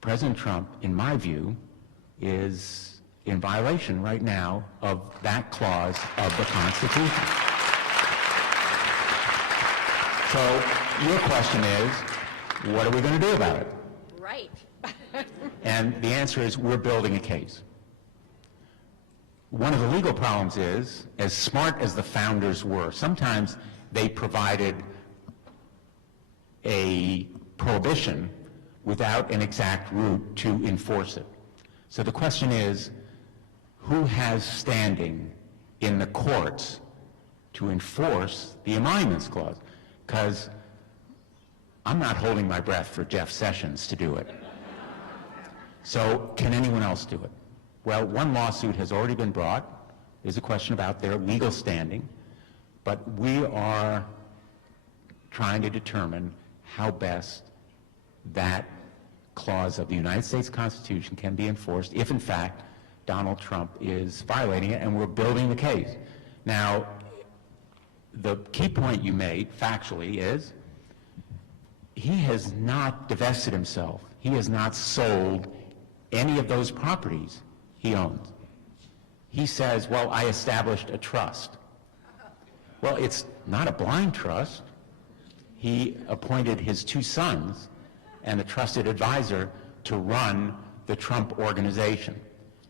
President Trump, in my view, is in violation right now of that clause of the Constitution. So your question is, what are we going to do about it? Right. And the answer is, we're building a case. One of the legal problems is, as smart as the founders were, sometimes they provided a prohibition without an exact route to enforce it. So the question is, who has standing in the courts to enforce the emoluments clause? Because I'm not holding my breath for Jeff Sessions to do it. So can anyone else do it? Well, one lawsuit has already been brought. There's a question about their legal standing, but we are trying to determine how best that clause of the United States Constitution can be enforced if, in fact, Donald Trump is violating it, and we're building the case. Now, the key point you made, factually, is he has not divested himself. He has not sold any of those properties he owns. He says, well, I established a trust. Well, it's not a blind trust. He appointed his 2 sons and a trusted advisor to run the Trump organization.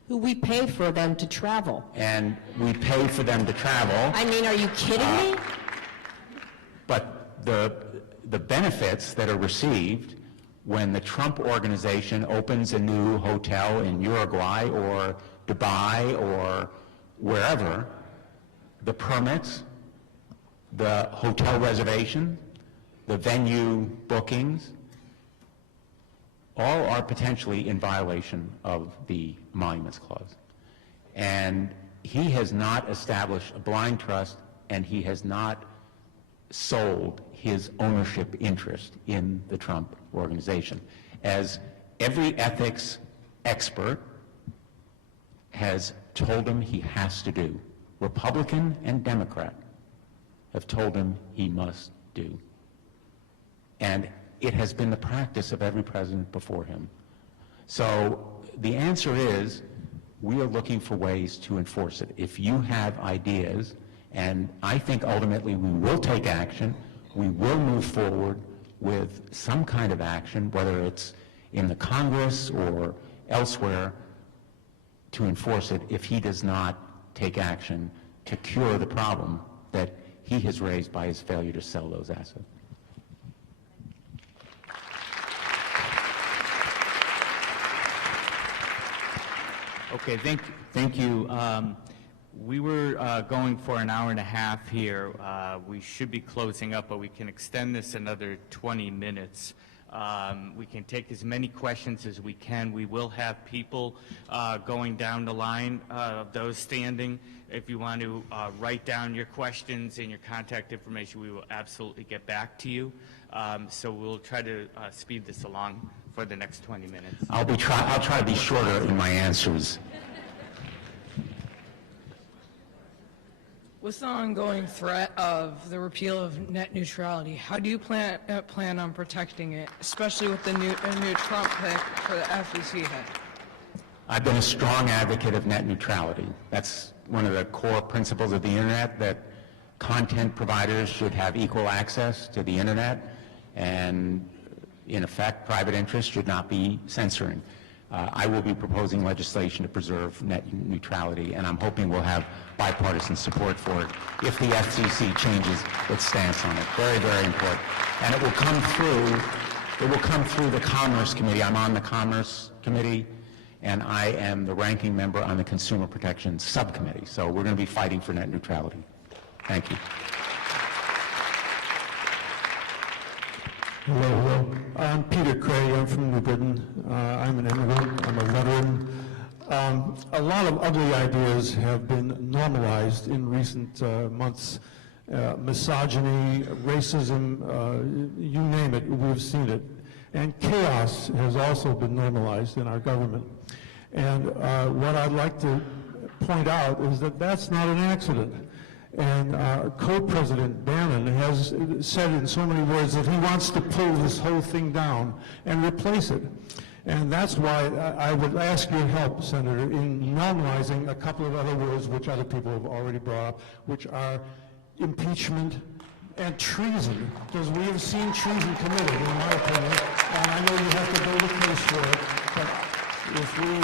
Who we pay for them to travel. And we pay for them to travel. I mean, are you kidding me? But the benefits that are received when the Trump organization opens a new hotel in Uruguay or Dubai or wherever, the permits, the hotel reservation, the venue bookings, all are potentially in violation of the emoluments clause. And he has not established a blind trust, and he has not sold his ownership interest in the Trump organization. As every ethics expert has told him he has to do, Republican and Democrat have told him he must do. And it has been the practice of every president before him. So the answer is, we are looking for ways to enforce it. If you have ideas, and I think ultimately we will take action, we will move forward with some kind of action, whether it's in the Congress or elsewhere to enforce it if he does not take action to cure the problem that he has raised by his failure to sell those assets. Okay, thank you. We were going for an hour and a half here. We should be closing up, but we can extend this another 20 minutes. We can take as many questions as we can. We will have people going down the line of those standing. If you want to write down your questions and your contact information, we will absolutely get back to you. So we'll try to speed this along for the next 20 minutes. I'll try to be shorter in my answers. With the ongoing threat of the repeal of net neutrality, how do you plan on protecting it, especially with the new Trump pick for the FEC head? I've been a strong advocate of net neutrality. That's one of the core principles of the internet, that content providers should have equal access to the internet, and in effect, private interests should not be censoring. I will be proposing legislation to preserve net neutrality, and I'm hoping we'll have bipartisan support for it if the FCC changes its stance on it. Very, very important. And it will come through the Commerce Committee. I'm on the Commerce Committee, and I am the ranking member on the Consumer Protection Subcommittee. So we're going to be fighting for net neutrality. Thank you. Hello. I'm Peter Craig. I'm from New Britain. I'm an immigrant. I'm a veteran. A lot of ugly ideas have been normalized in recent months. Misogyny, racism, you name it, we've seen it. And chaos has also been normalized in our government. And what I'd like to point out is that that's not an accident. And Co-President Bannon has said in so many words that he wants to pull this whole thing down and replace it. And that's why I would ask your help, Senator, in normalizing a couple of other words which other people have already brought up, which are impeachment and treason, because we have seen treason committed, in my opinion, and I know you have to build a case for it, but if we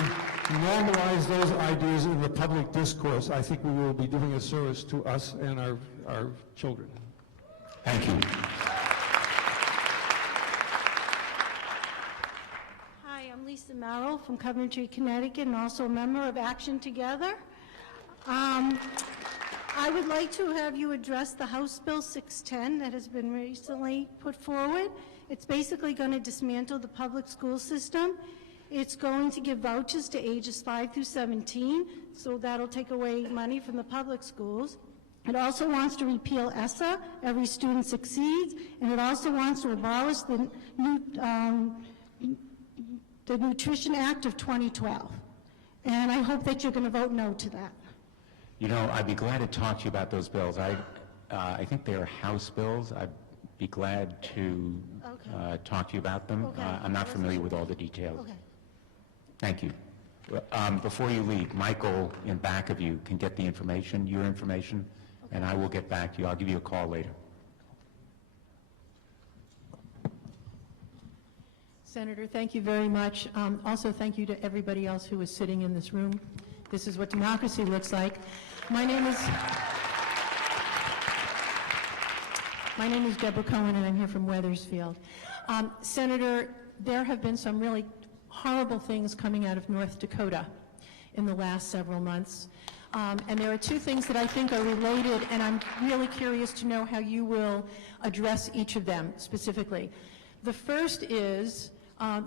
normalize those ideas in the public discourse, I think we will be doing a service to us and our children. Thank you. Hi, I'm Lisa Merrill from Coventry, Connecticut, and also a member of Action Together. I would like to have you address the House Bill 610 that has been recently put forward. It's basically going to dismantle the public school system. It's going to give vouchers to ages 5 through 17, so that'll take away money from the public schools. It also wants to repeal ESSA, Every Student Succeeds, and it also wants to abolish the Nutrition Act of 2012. And I hope that you're going to vote no to that. You know, I'd be glad to talk to you about those bills. I think they're House bills. I'd be glad to talk to you about them. Okay. I'm not familiar with all the details. Okay. Thank you. Before you leave, Michael in back of you can get the information, your information, and I will get back to you. I'll give you a call later. Senator, thank you very much. Also, thank you to everybody else who is sitting in this room. This is what democracy looks like. My name is Deborah Cohen, and I'm here from Wethersfield. Senator, there have been some really horrible things coming out of North Dakota in the last several months. And there are two things that I think are related, and I'm really curious to know how you will address each of them specifically. The first is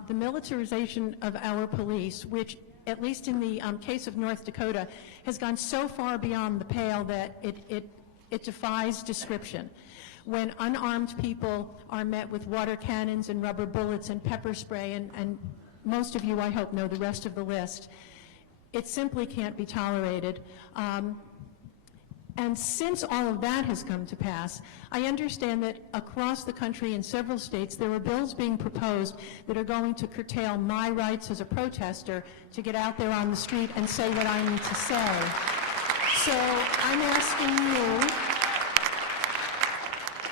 the militarization of our police, which, at least in the case of North Dakota, has gone so far beyond the pale that it defies description. When unarmed people are met with water cannons and rubber bullets and pepper spray, and most of you, I hope, know the rest of the list, it simply can't be tolerated. And since all of that has come to pass, I understand that across the country in several states there are bills being proposed that are going to curtail my rights as a protester to get out there on the street and say what I need to say. So I'm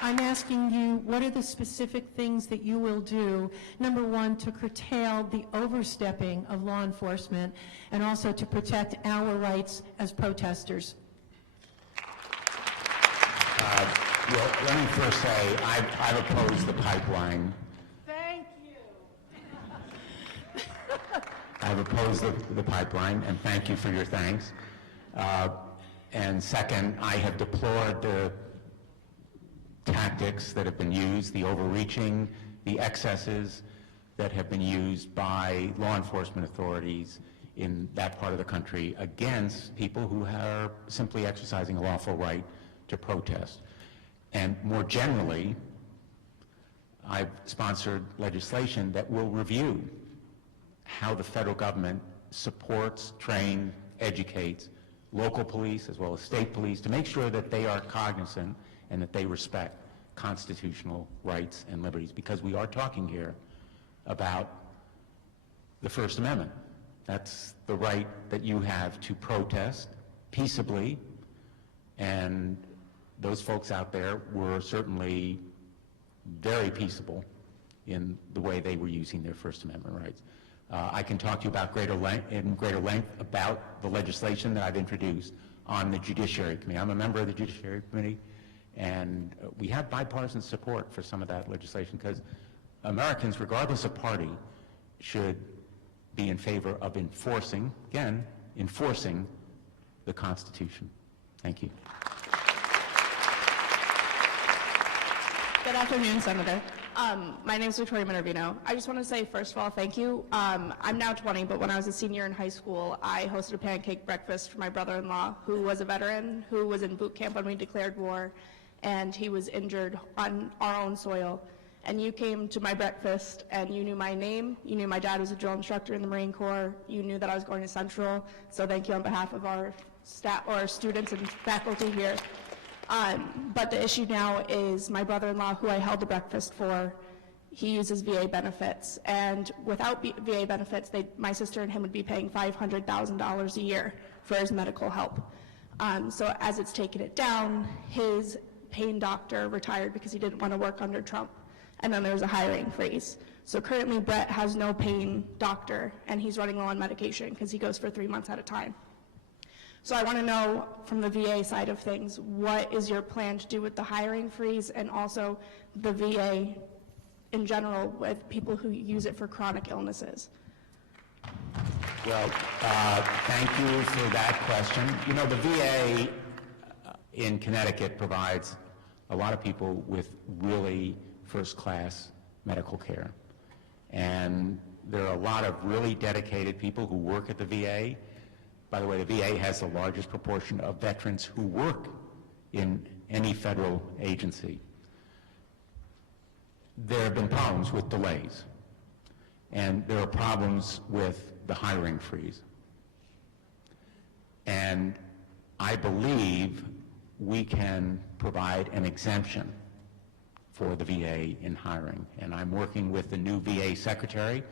I'm asking you, what are the specific things that you will do, number one, to curtail the overstepping of law enforcement, and also to protect our rights as protesters? Well, let me first say, I've opposed the pipeline. Thank you. I've opposed the pipeline, and thank you for your thanks. And second, I have deplored the tactics that have been used, the overreaching, the excesses that have been used by law enforcement authorities in that part of the country against people who are simply exercising a lawful right to protest. And more generally, I've sponsored legislation that will review how the federal government supports, trains, educates local police as well as state police to make sure that they are cognizant and that they respect constitutional rights and liberties, because we are talking here about the First Amendment. That's the right that you have to protest peaceably, and those folks out there were certainly very peaceable in the way they were using their First Amendment rights. I can talk to you about in greater length about the legislation that I've introduced on the Judiciary Committee. I'm a member of the Judiciary Committee, and we have bipartisan support for some of that legislation, because Americans, regardless of party, should be in favor of enforcing the Constitution. Thank you. Good afternoon, Senator. My name is Victoria Minervino. I just want to say, first of all, thank you. I'm now 20, but when I was a senior in high school, I hosted a pancake breakfast for my brother-in-law, who was a veteran, who was in boot camp when we declared war, and he was injured on our own soil. And you came to my breakfast, and you knew my name. You knew my dad was a drill instructor in the Marine Corps. You knew that I was going to Central. So thank you on behalf of our staff, or our students and faculty here. But the issue now is my brother-in-law, who I held the breakfast for, he uses VA benefits. And without VA benefits, my sister and him would be paying $500,000 a year for his medical help. So as it's taken it down, his pain doctor retired because he didn't want to work under Trump. And then there was a hiring freeze. So currently Brett has no pain doctor, and he's running low on medication because he goes for 3 months at a time. So I want to know, from the VA side of things, what is your plan to do with the hiring freeze, and also the VA in general with people who use it for chronic illnesses? Well, thank you for that question. You know, the VA in Connecticut provides a lot of people with really first-class medical care. And there are a lot of really dedicated people who work at the VA. By the way, the VA has the largest proportion of veterans who work in any federal agency. There have been problems with delays, and there are problems with the hiring freeze. And I believe we can provide an exemption for the VA in hiring. And I'm working with the new VA Secretary,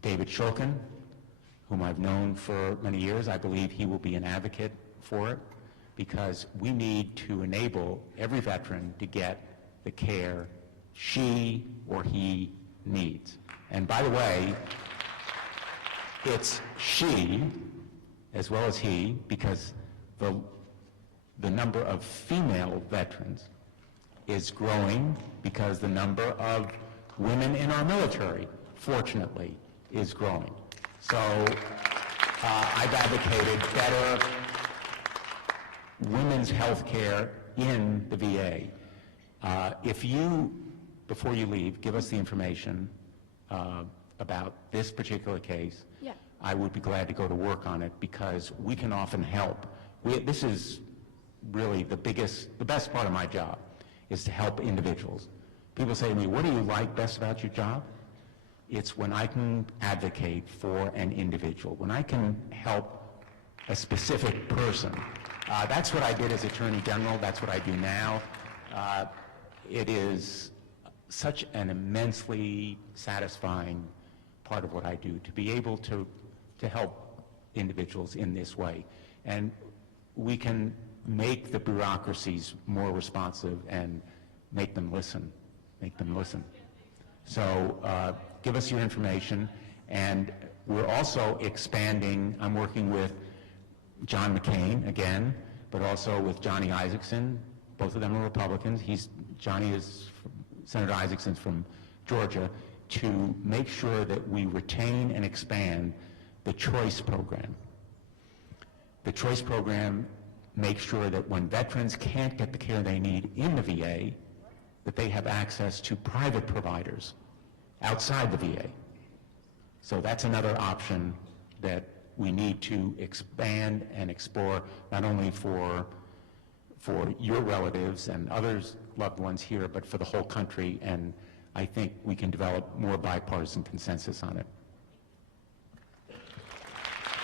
David Shulkin, whom I've known for many years. I believe he will be an advocate for it, because we need to enable every veteran to get the care she or he needs. And by the way, it's she as well as he, because the number of female veterans is growing, because the number of women in our military, fortunately, is growing. So I've advocated better women's health care in the VA. If you, before you leave, give us the information about this particular case, Yeah. I would be glad to go to work on it, because we can often help. This is really the best part of my job, is to help individuals. People say to me, what do you like best about your job? It's when I can advocate for an individual, when I can help a specific person. That's what I did as Attorney General. That's what I do now. It is such an immensely satisfying part of what I do, to be able to help individuals in this way. And we can make the bureaucracies more responsive and make them listen. Make them listen. So give us your information. And we're also expanding. I'm working with John McCain again, but also with Johnny Isaacson. Both of them are Republicans. Senator Isaacson's from Georgia, to make sure that we retain and expand the choice program. The choice program makes sure that when veterans can't get the care they need in the VA, that they have access to private providers outside the VA. So that's another option that we need to expand and explore, not only for your relatives and others, loved ones here, but for the whole country, and I think we can develop more bipartisan consensus on it.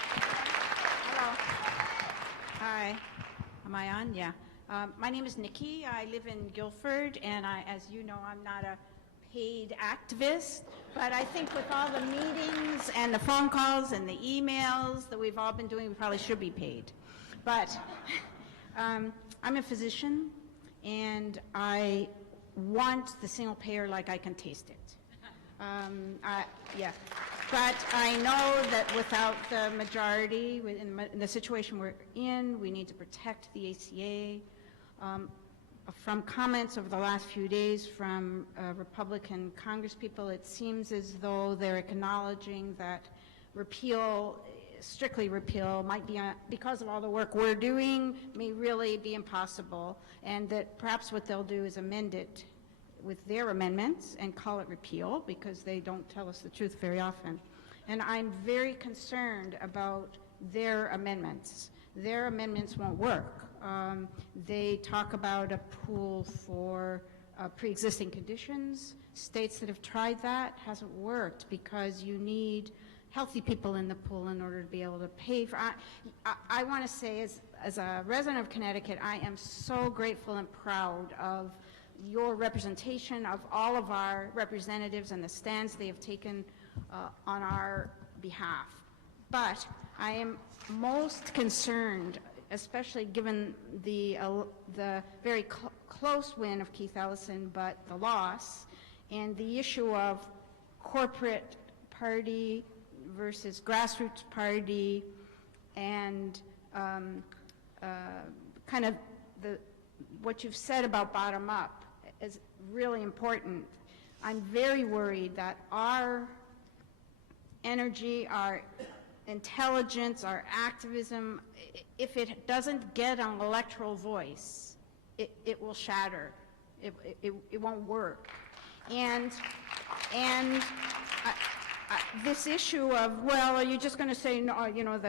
Hello. Hi. Am I on? Yeah. My name is Nikki. I live in Guilford, and as you know, I'm not a paid activist, but I think with all the meetings and the phone calls and the emails that we've all been doing, we probably should be paid. But I'm a physician, and I want the single payer like I can taste it. Yeah. But I know that without the majority, in the situation we're in, we need to protect the ACA. From comments over the last few days from Republican congresspeople, it seems as though they're acknowledging that repeal, strictly repeal, might be, because of all the work we're doing, may really be impossible, and that perhaps what they'll do is amend it with their amendments and call it repeal, because they don't tell us the truth very often. And I'm very concerned about their amendments. Their amendments won't work. They talk about a pool for pre-existing conditions. States that have tried that hasn't worked because you need healthy people in the pool in order to be able to pay for. I want to say, as a resident of Connecticut, I am so grateful and proud of your representation, of all of our representatives and the stands they have taken on our behalf. But I am most concerned, especially given the very close win of Keith Ellison, but the loss, and the issue of corporate party versus grassroots party, and kind of what you've said about bottom up is really important. I'm very worried that our energy, our intelligence, our activism, if it doesn't get an electoral voice, it will shatter. It won't work. And this issue of, well, are you just going to say no? You know,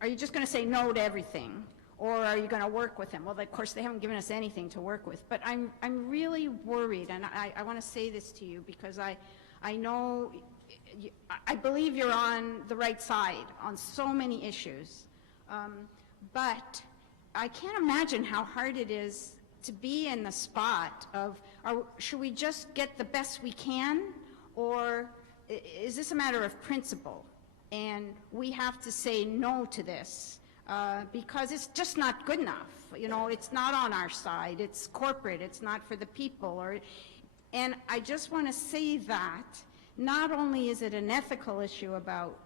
are you just going to say no to everything, or are you going to work with them? Well, of course, they haven't given us anything to work with. But I'm really worried, and I want to say this to you because I know. I believe you're on the right side on so many issues, but I can't imagine how hard it is to be in the spot of, should we just get the best we can, or is this a matter of principle? And we have to say no to this because it's just not good enough. You know, it's not on our side. It's corporate. It's not for the people. And I just want to say that not only is it an ethical issue about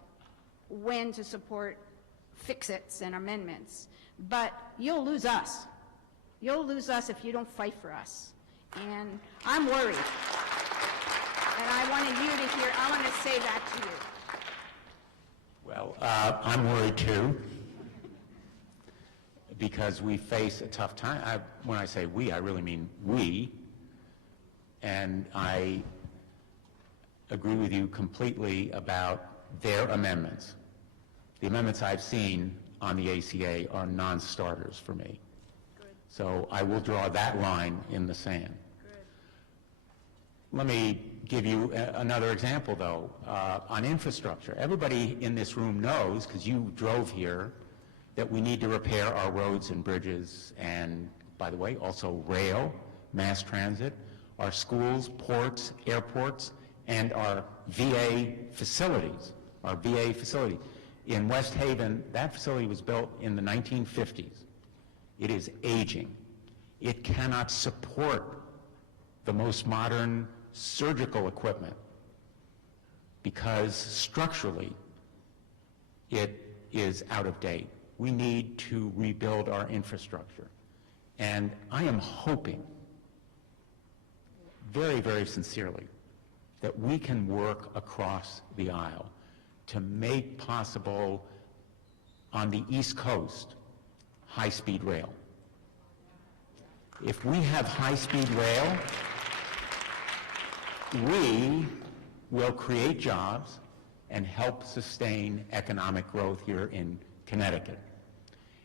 when to support fix-its and amendments, but you'll lose us. You'll lose us if you don't fight for us. And I'm worried. And I wanted to say that to you. Well, I'm worried too, because we face a tough time. When I say we, I really mean we. And I agree with you completely about their amendments. The amendments I've seen on the ACA are non-starters for me. Good. So I will draw that line in the sand. Good. Let me give you another example, though, on infrastructure. Everybody in this room knows, because you drove here, that we need to repair our roads and bridges, and, by the way, also rail, mass transit, our schools, ports, airports, and our VA facilities, our VA facility. In West Haven, that facility was built in the 1950s. It is aging. It cannot support the most modern surgical equipment because structurally it is out of date. We need to rebuild our infrastructure. And I am hoping, very, very sincerely, that we can work across the aisle to make possible on the East Coast high-speed rail. If we have high-speed rail, we will create jobs and help sustain economic growth here in Connecticut.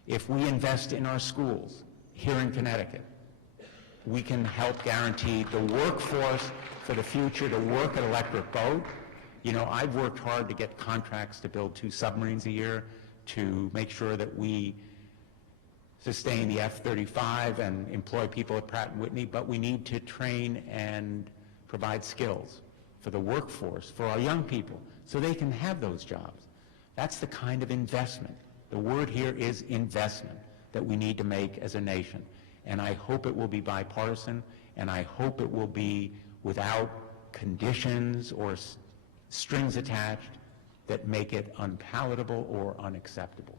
If we invest in our schools here in Connecticut, we can help guarantee the workforce for the future to work at Electric Boat. You know, I've worked hard to get contracts to build 2 submarines a year, to make sure that we sustain the F-35 and employ people at Pratt & Whitney, but we need to train and provide skills for the workforce, for our young people, so they can have those jobs. That's the kind of investment. The word here is investment that we need to make as a nation. And I hope it will be bipartisan, and I hope it will be without conditions or strings attached that make it unpalatable or unacceptable.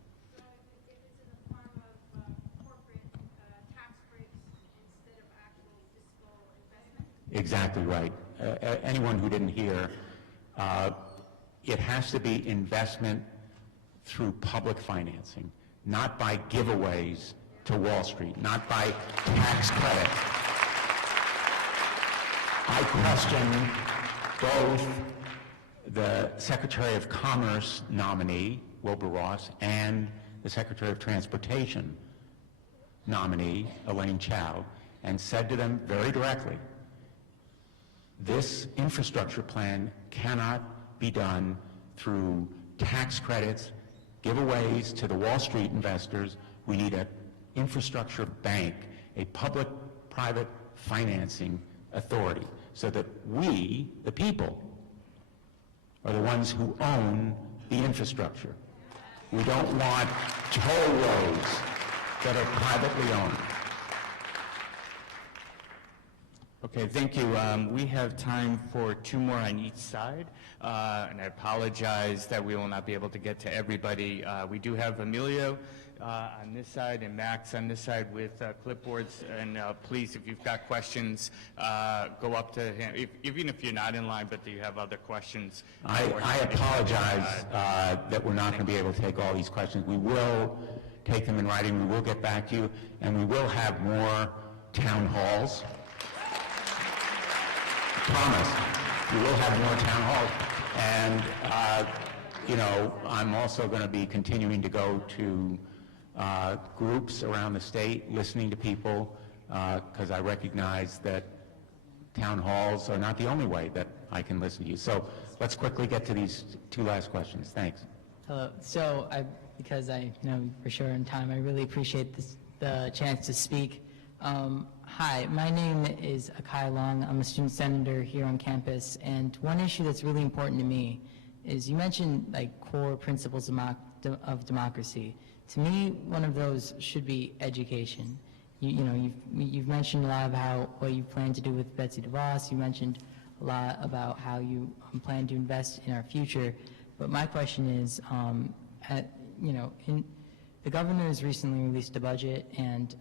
Exactly right. Anyone who didn't hear, it has to be investment through public financing, not by giveaways to Wall Street, not by tax credit. I question both the Secretary of Commerce nominee, Wilbur Ross, and the Secretary of Transportation nominee, Elaine Chao, and said to them very directly, this infrastructure plan cannot be done through tax credits, giveaways to the Wall Street investors. We need an infrastructure bank, a public-private financing authority, so that we, the people, are the ones who own the infrastructure. We don't want toll roads that are privately owned. Okay, thank you. We have time for 2 more on each side, and I apologize that we will not be able to get to everybody. We do have Emilio on this side and Max on this side with clipboards, and please, if you've got questions, go up to him, even if you're not in line, but you have other questions. I apologize that we're not going to be able to take all these questions. We will take them in writing. We will get back to you, and we will have more town halls. Promise. We will have more town halls. And, you know, I'm also going to be continuing to go to groups around the state, listening to people, because I recognize that town halls are not the only way that I can listen to you. So let's quickly get to these 2 last questions. Thanks. Hello. So because I know for sure in time, I really appreciate the chance to speak. Hi, my name is Akai Long. I'm a student senator here on campus, and one issue that's really important to me is you mentioned like core principles of democracy. To me, one of those should be education. You've mentioned a lot about what you plan to do with Betsy DeVos. You mentioned a lot about how you plan to invest in our future. But my question is, the governor has recently released a budget, and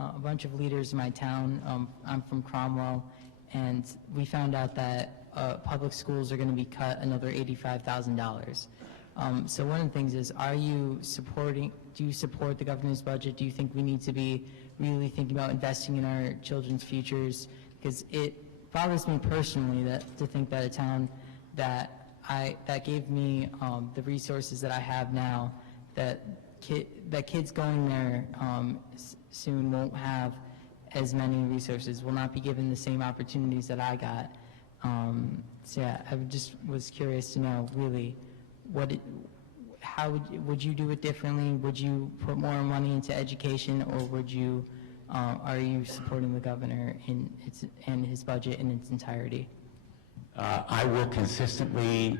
a bunch of leaders in my town, I'm from Cromwell, and we found out that public schools are going to be cut another $85,000. So one of the things is, do you support the governor's budget? Do you think we need to be really thinking about investing in our children's futures? Because it bothers me personally to think that a town that gave me the resources that I have now, that kids going there soon won't have as many resources, will not be given the same opportunities that I got. So yeah, I just was curious to know really how would you do it differently? Would you put more money into education, or would you are you supporting the governor in his budget in its entirety? I will consistently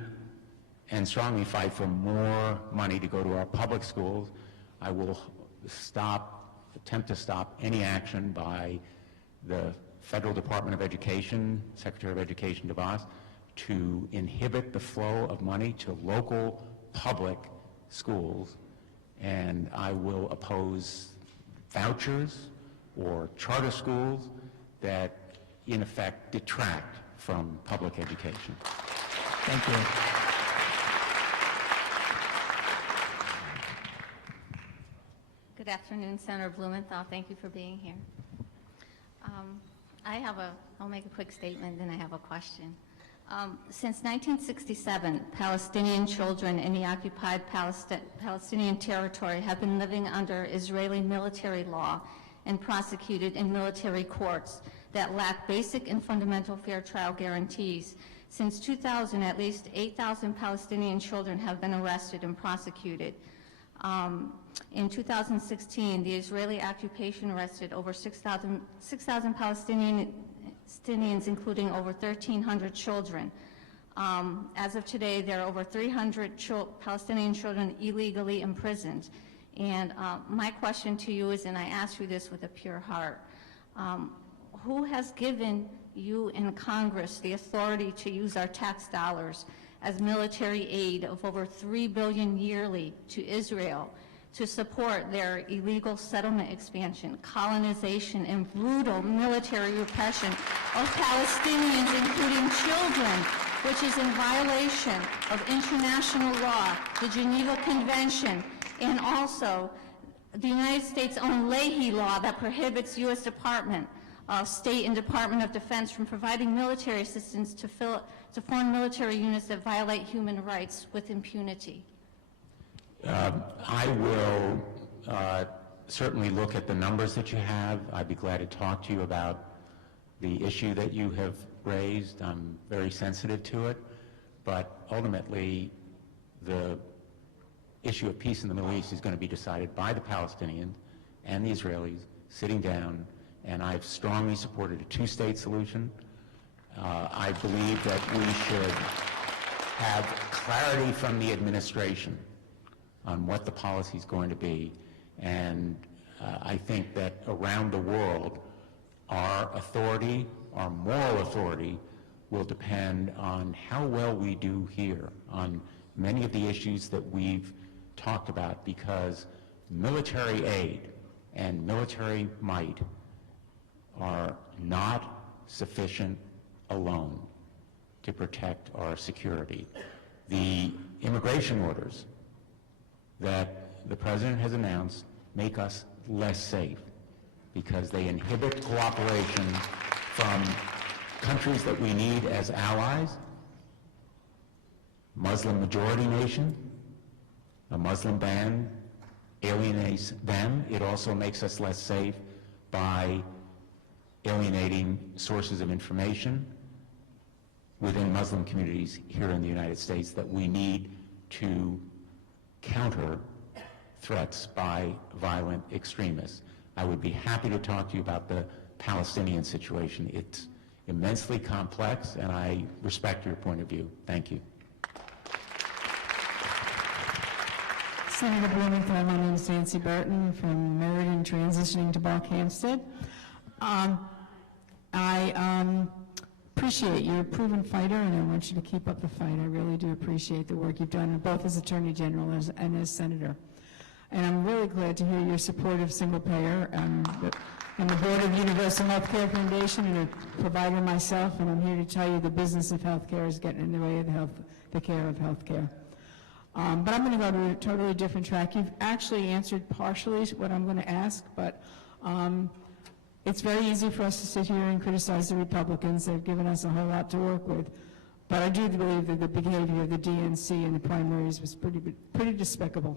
and strongly fight for more money to go to our public schools. I will stop attempt to stop any action by the Federal Department of Education, Secretary of Education DeVos, to inhibit the flow of money to local public schools, and I will oppose vouchers or charter schools that in effect detract from public education. Thank you. Good afternoon, Senator Blumenthal. Thank you for being here. I'll make a quick statement, then I have a question. Since 1967, Palestinian children in the occupied Palestinian territory have been living under Israeli military law and prosecuted in military courts that lack basic and fundamental fair trial guarantees. Since 2000, at least 8,000 Palestinian children have been arrested and prosecuted. In 2016, the Israeli occupation arrested over 6,000 Palestinians, including over 1,300 children. As of today, there are over 300 Palestinian children illegally imprisoned. And my question to you is, and I ask you this with a pure heart, who has given you in Congress the authority to use our tax dollars as military aid of over $3 billion yearly to Israel to support their illegal settlement expansion, colonization, and brutal military repression of Palestinians, including children, which is in violation of international law, the Geneva Convention, and also the United States' own Leahy law that prohibits U.S. Department of State and Department of Defense from providing military assistance to foreign military units that violate human rights with impunity? I will certainly look at the numbers that you have. I'd be glad to talk to you about the issue that you have raised. I'm very sensitive to it, but ultimately the issue of peace in the Middle East is going to be decided by the Palestinians and the Israelis sitting down, and I've strongly supported a two-state solution. I believe that we should have clarity from the administration on what the policy is going to be, and I think that around the world our authority, our moral authority, will depend on how well we do here on many of the issues that we've talked about, because military aid and military might are not sufficient alone to protect our security. The immigration orders that the President has announced make us less safe because they inhibit cooperation from countries that we need as allies. Muslim majority nation, a Muslim ban alienates them. It also makes us less safe by alienating sources of information within Muslim communities here in the United States that we need to counter threats by violent extremists. I would be happy to talk to you about the Palestinian situation. It's immensely complex, and I respect your point of view. Thank you. Senator Blumenthal, my name is Nancy Burton from Meriden, transitioning to Buckhampstead. I appreciate you're a proven fighter, and I want you to keep up the fight. I really do appreciate the work you've done, both as Attorney General and as Senator. And I'm really glad to hear your support of single payer and the Board of Universal Healthcare Foundation, and a provider myself, and I'm here to tell you the business of healthcare is getting in the way of the care of healthcare. But I'm going to go to a totally different track. You've actually answered partially what I'm going to ask, but it's very easy for us to sit here and criticize the Republicans. They've given us a whole lot to work with. But I do believe that the behavior of the DNC in the primaries was pretty despicable.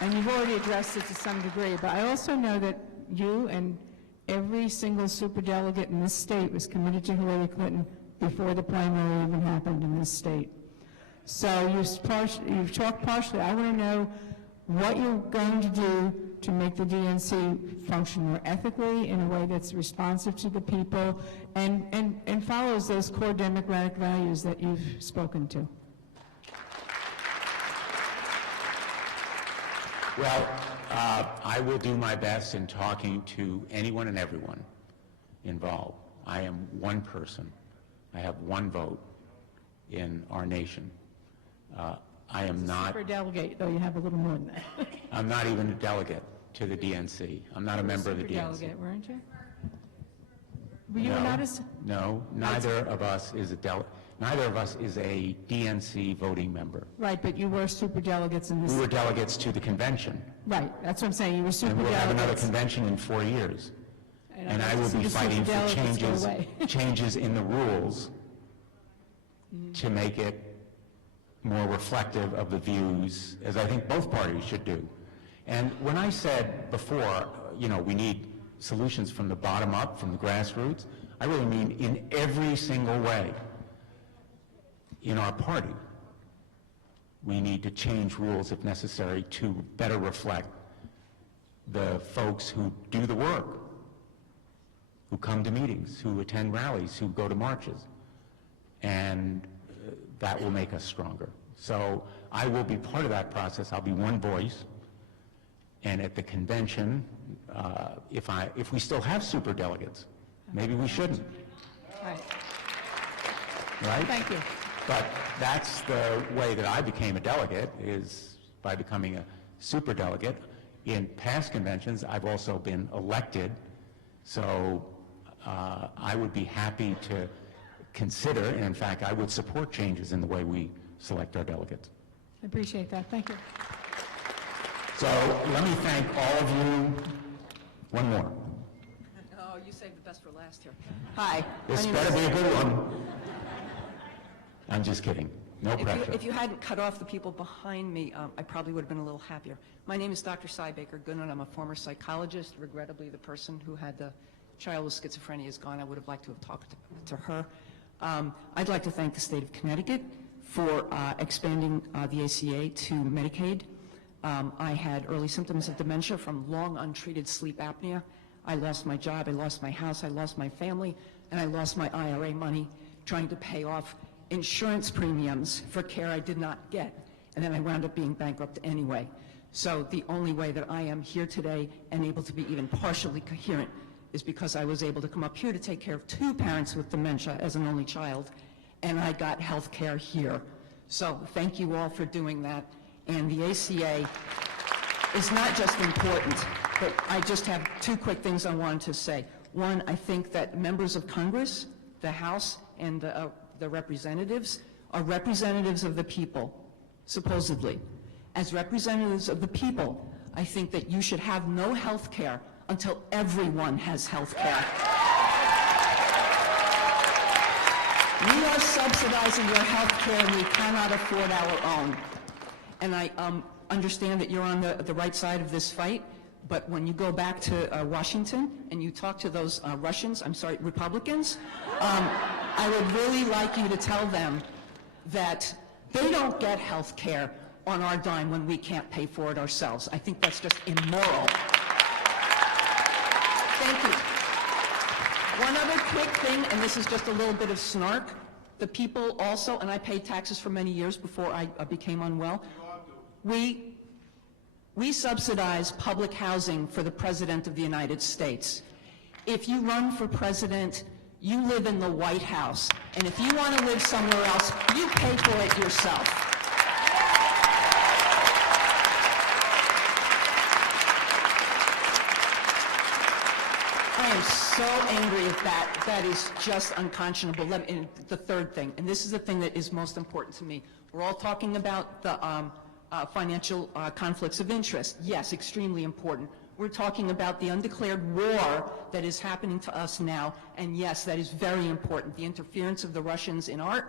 And you've already addressed it to some degree, but I also know that you and every single superdelegate in this state was committed to Hillary Clinton before the primary even happened in this state. So you've talked partially. I want to know what you're going to do to make the DNC function more ethically in a way that's responsive to the people and follows those core democratic values that you've spoken to. Well, I will do my best in talking to anyone and everyone involved. I am one person. I have one vote in our nation. I am not... Super delegate, though you have a little more than that. I'm not even a delegate to the DNC. I'm not a member of the DNC. Delegate, weren't you? Were you not a... No, neither of us is a Neither of us is a DNC voting member. Right, but you were super delegates in this... We were delegates to the convention. Right, that's what I'm saying, you were super And we'll delegates. have another convention in 4 years. And I will see be the super fighting for delegates go changes, away. changes in the rules to make it more reflective of the views, as I think both parties should do. And when I said before, you know, we need solutions from the bottom up, from the grassroots, I really mean in every single way. In our party, we need to change rules if necessary to better reflect the folks who do the work, who come to meetings, who attend rallies, who go to marches. And that will make us stronger. So I will be part of that process. I'll be one voice. And at the convention, if we still have super delegates, maybe we shouldn't. Right? Thank you. But that's the way that I became a delegate, is by becoming a super delegate. In past conventions, I've also been elected, so I would be happy to consider, and in fact, I would support changes in the way we select our delegates. I appreciate that, thank you. So let me thank all of you. One more. Oh, you saved the best for last here. Hi. This better be a good one. I'm just kidding. No pressure. If you hadn't cut off the people behind me, I probably would have been a little happier. My name is Dr. Cy Baker Goodwin. I'm a former psychologist. Regrettably, the person who had the child with schizophrenia is gone. I would have liked to have talked to her. I'd like to thank the state of Connecticut for expanding the ACA to Medicaid. I had early symptoms of dementia from long untreated sleep apnea. I lost my job, I lost my house, I lost my family, and I lost my IRA money trying to pay off insurance premiums for care I did not get. And then I wound up being bankrupt anyway. So the only way that I am here today and able to be even partially coherent is because I was able to come up here to take care of 2 parents with dementia as an only child, and I got health care here. So thank you all for doing that. And the ACA is not just important, but I just have 2 quick things I wanted to say. One, I think that members of Congress, the House, and the representatives are representatives of the people, supposedly. As representatives of the people, I think that you should have no health care until everyone has health care. We are subsidizing your health care and we cannot afford our own. And I understand that you're on the right side of this fight, but when you go back to Washington and you talk to those Republicans, I would really like you to tell them that they don't get health care on our dime when we can't pay for it ourselves. I think that's just immoral. Thank you. One other quick thing, and this is just a little bit of snark. The people also, and I paid taxes for many years before I became unwell, we subsidize public housing for the President of the United States. If you run for president, you live in the White House, and if you want to live somewhere else, you pay for it yourself. I am so angry at that. That is just unconscionable. And the third thing, and this is the thing that is most important to me. We're all talking about the financial conflicts of interest. Yes, extremely important. We're talking about the undeclared war that is happening to us now, and yes, that is very important. The interference of the Russians in our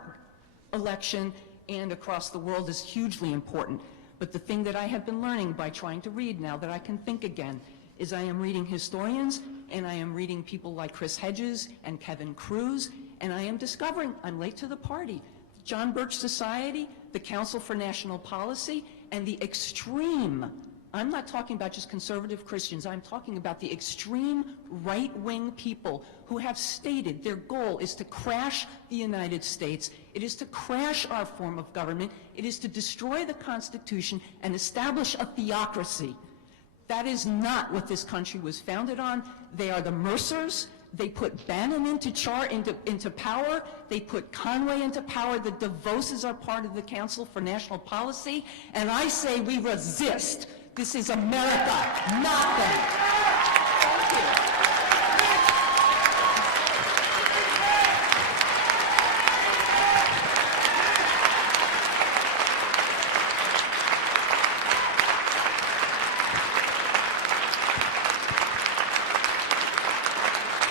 election and across the world is hugely important. But the thing that I have been learning by trying to read now that I can think again is I am reading historians, and I am reading people like Chris Hedges and Kevin Cruz, and I am discovering, I'm late to the party, John Birch Society, the Council for National Policy, and the extreme I'm not talking about just conservative Christians. I'm talking about the extreme right-wing people who have stated their goal is to crash the United States. It is to crash our form of government. It is to destroy the Constitution and establish a theocracy. That is not what this country was founded on. They are the Mercers. They put Bannon into power. They put Conway into power. The DeVoses are part of the Council for National Policy. And I say we resist. This is America, not them. Thank you.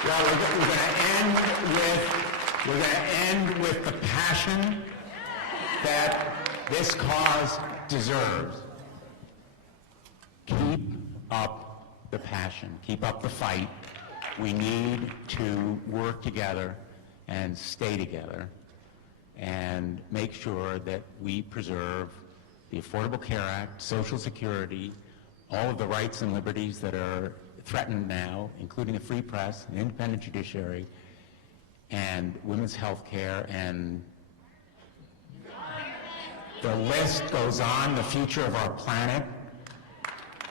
Well, we're going to end with the passion that this cause deserves. Keep up the passion. Keep up the fight. We need to work together and stay together and make sure that we preserve the Affordable Care Act, Social Security, all of the rights and liberties that are threatened now, including a free press, an independent judiciary, and women's health care, and the list goes on, the future of our planet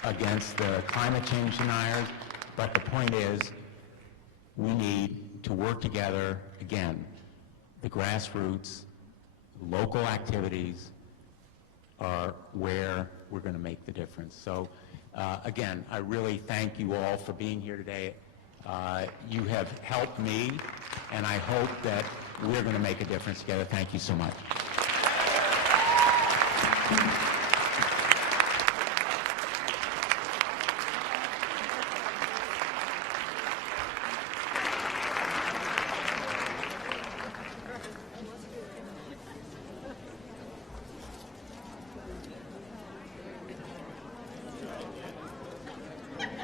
against the climate change deniers. But the point is, we need to work together again. The grassroots, local activities are where we're going to make the difference. So again, I really thank you all for being here today. You have helped me, and I hope that we're going to make a difference together. Thank you so much.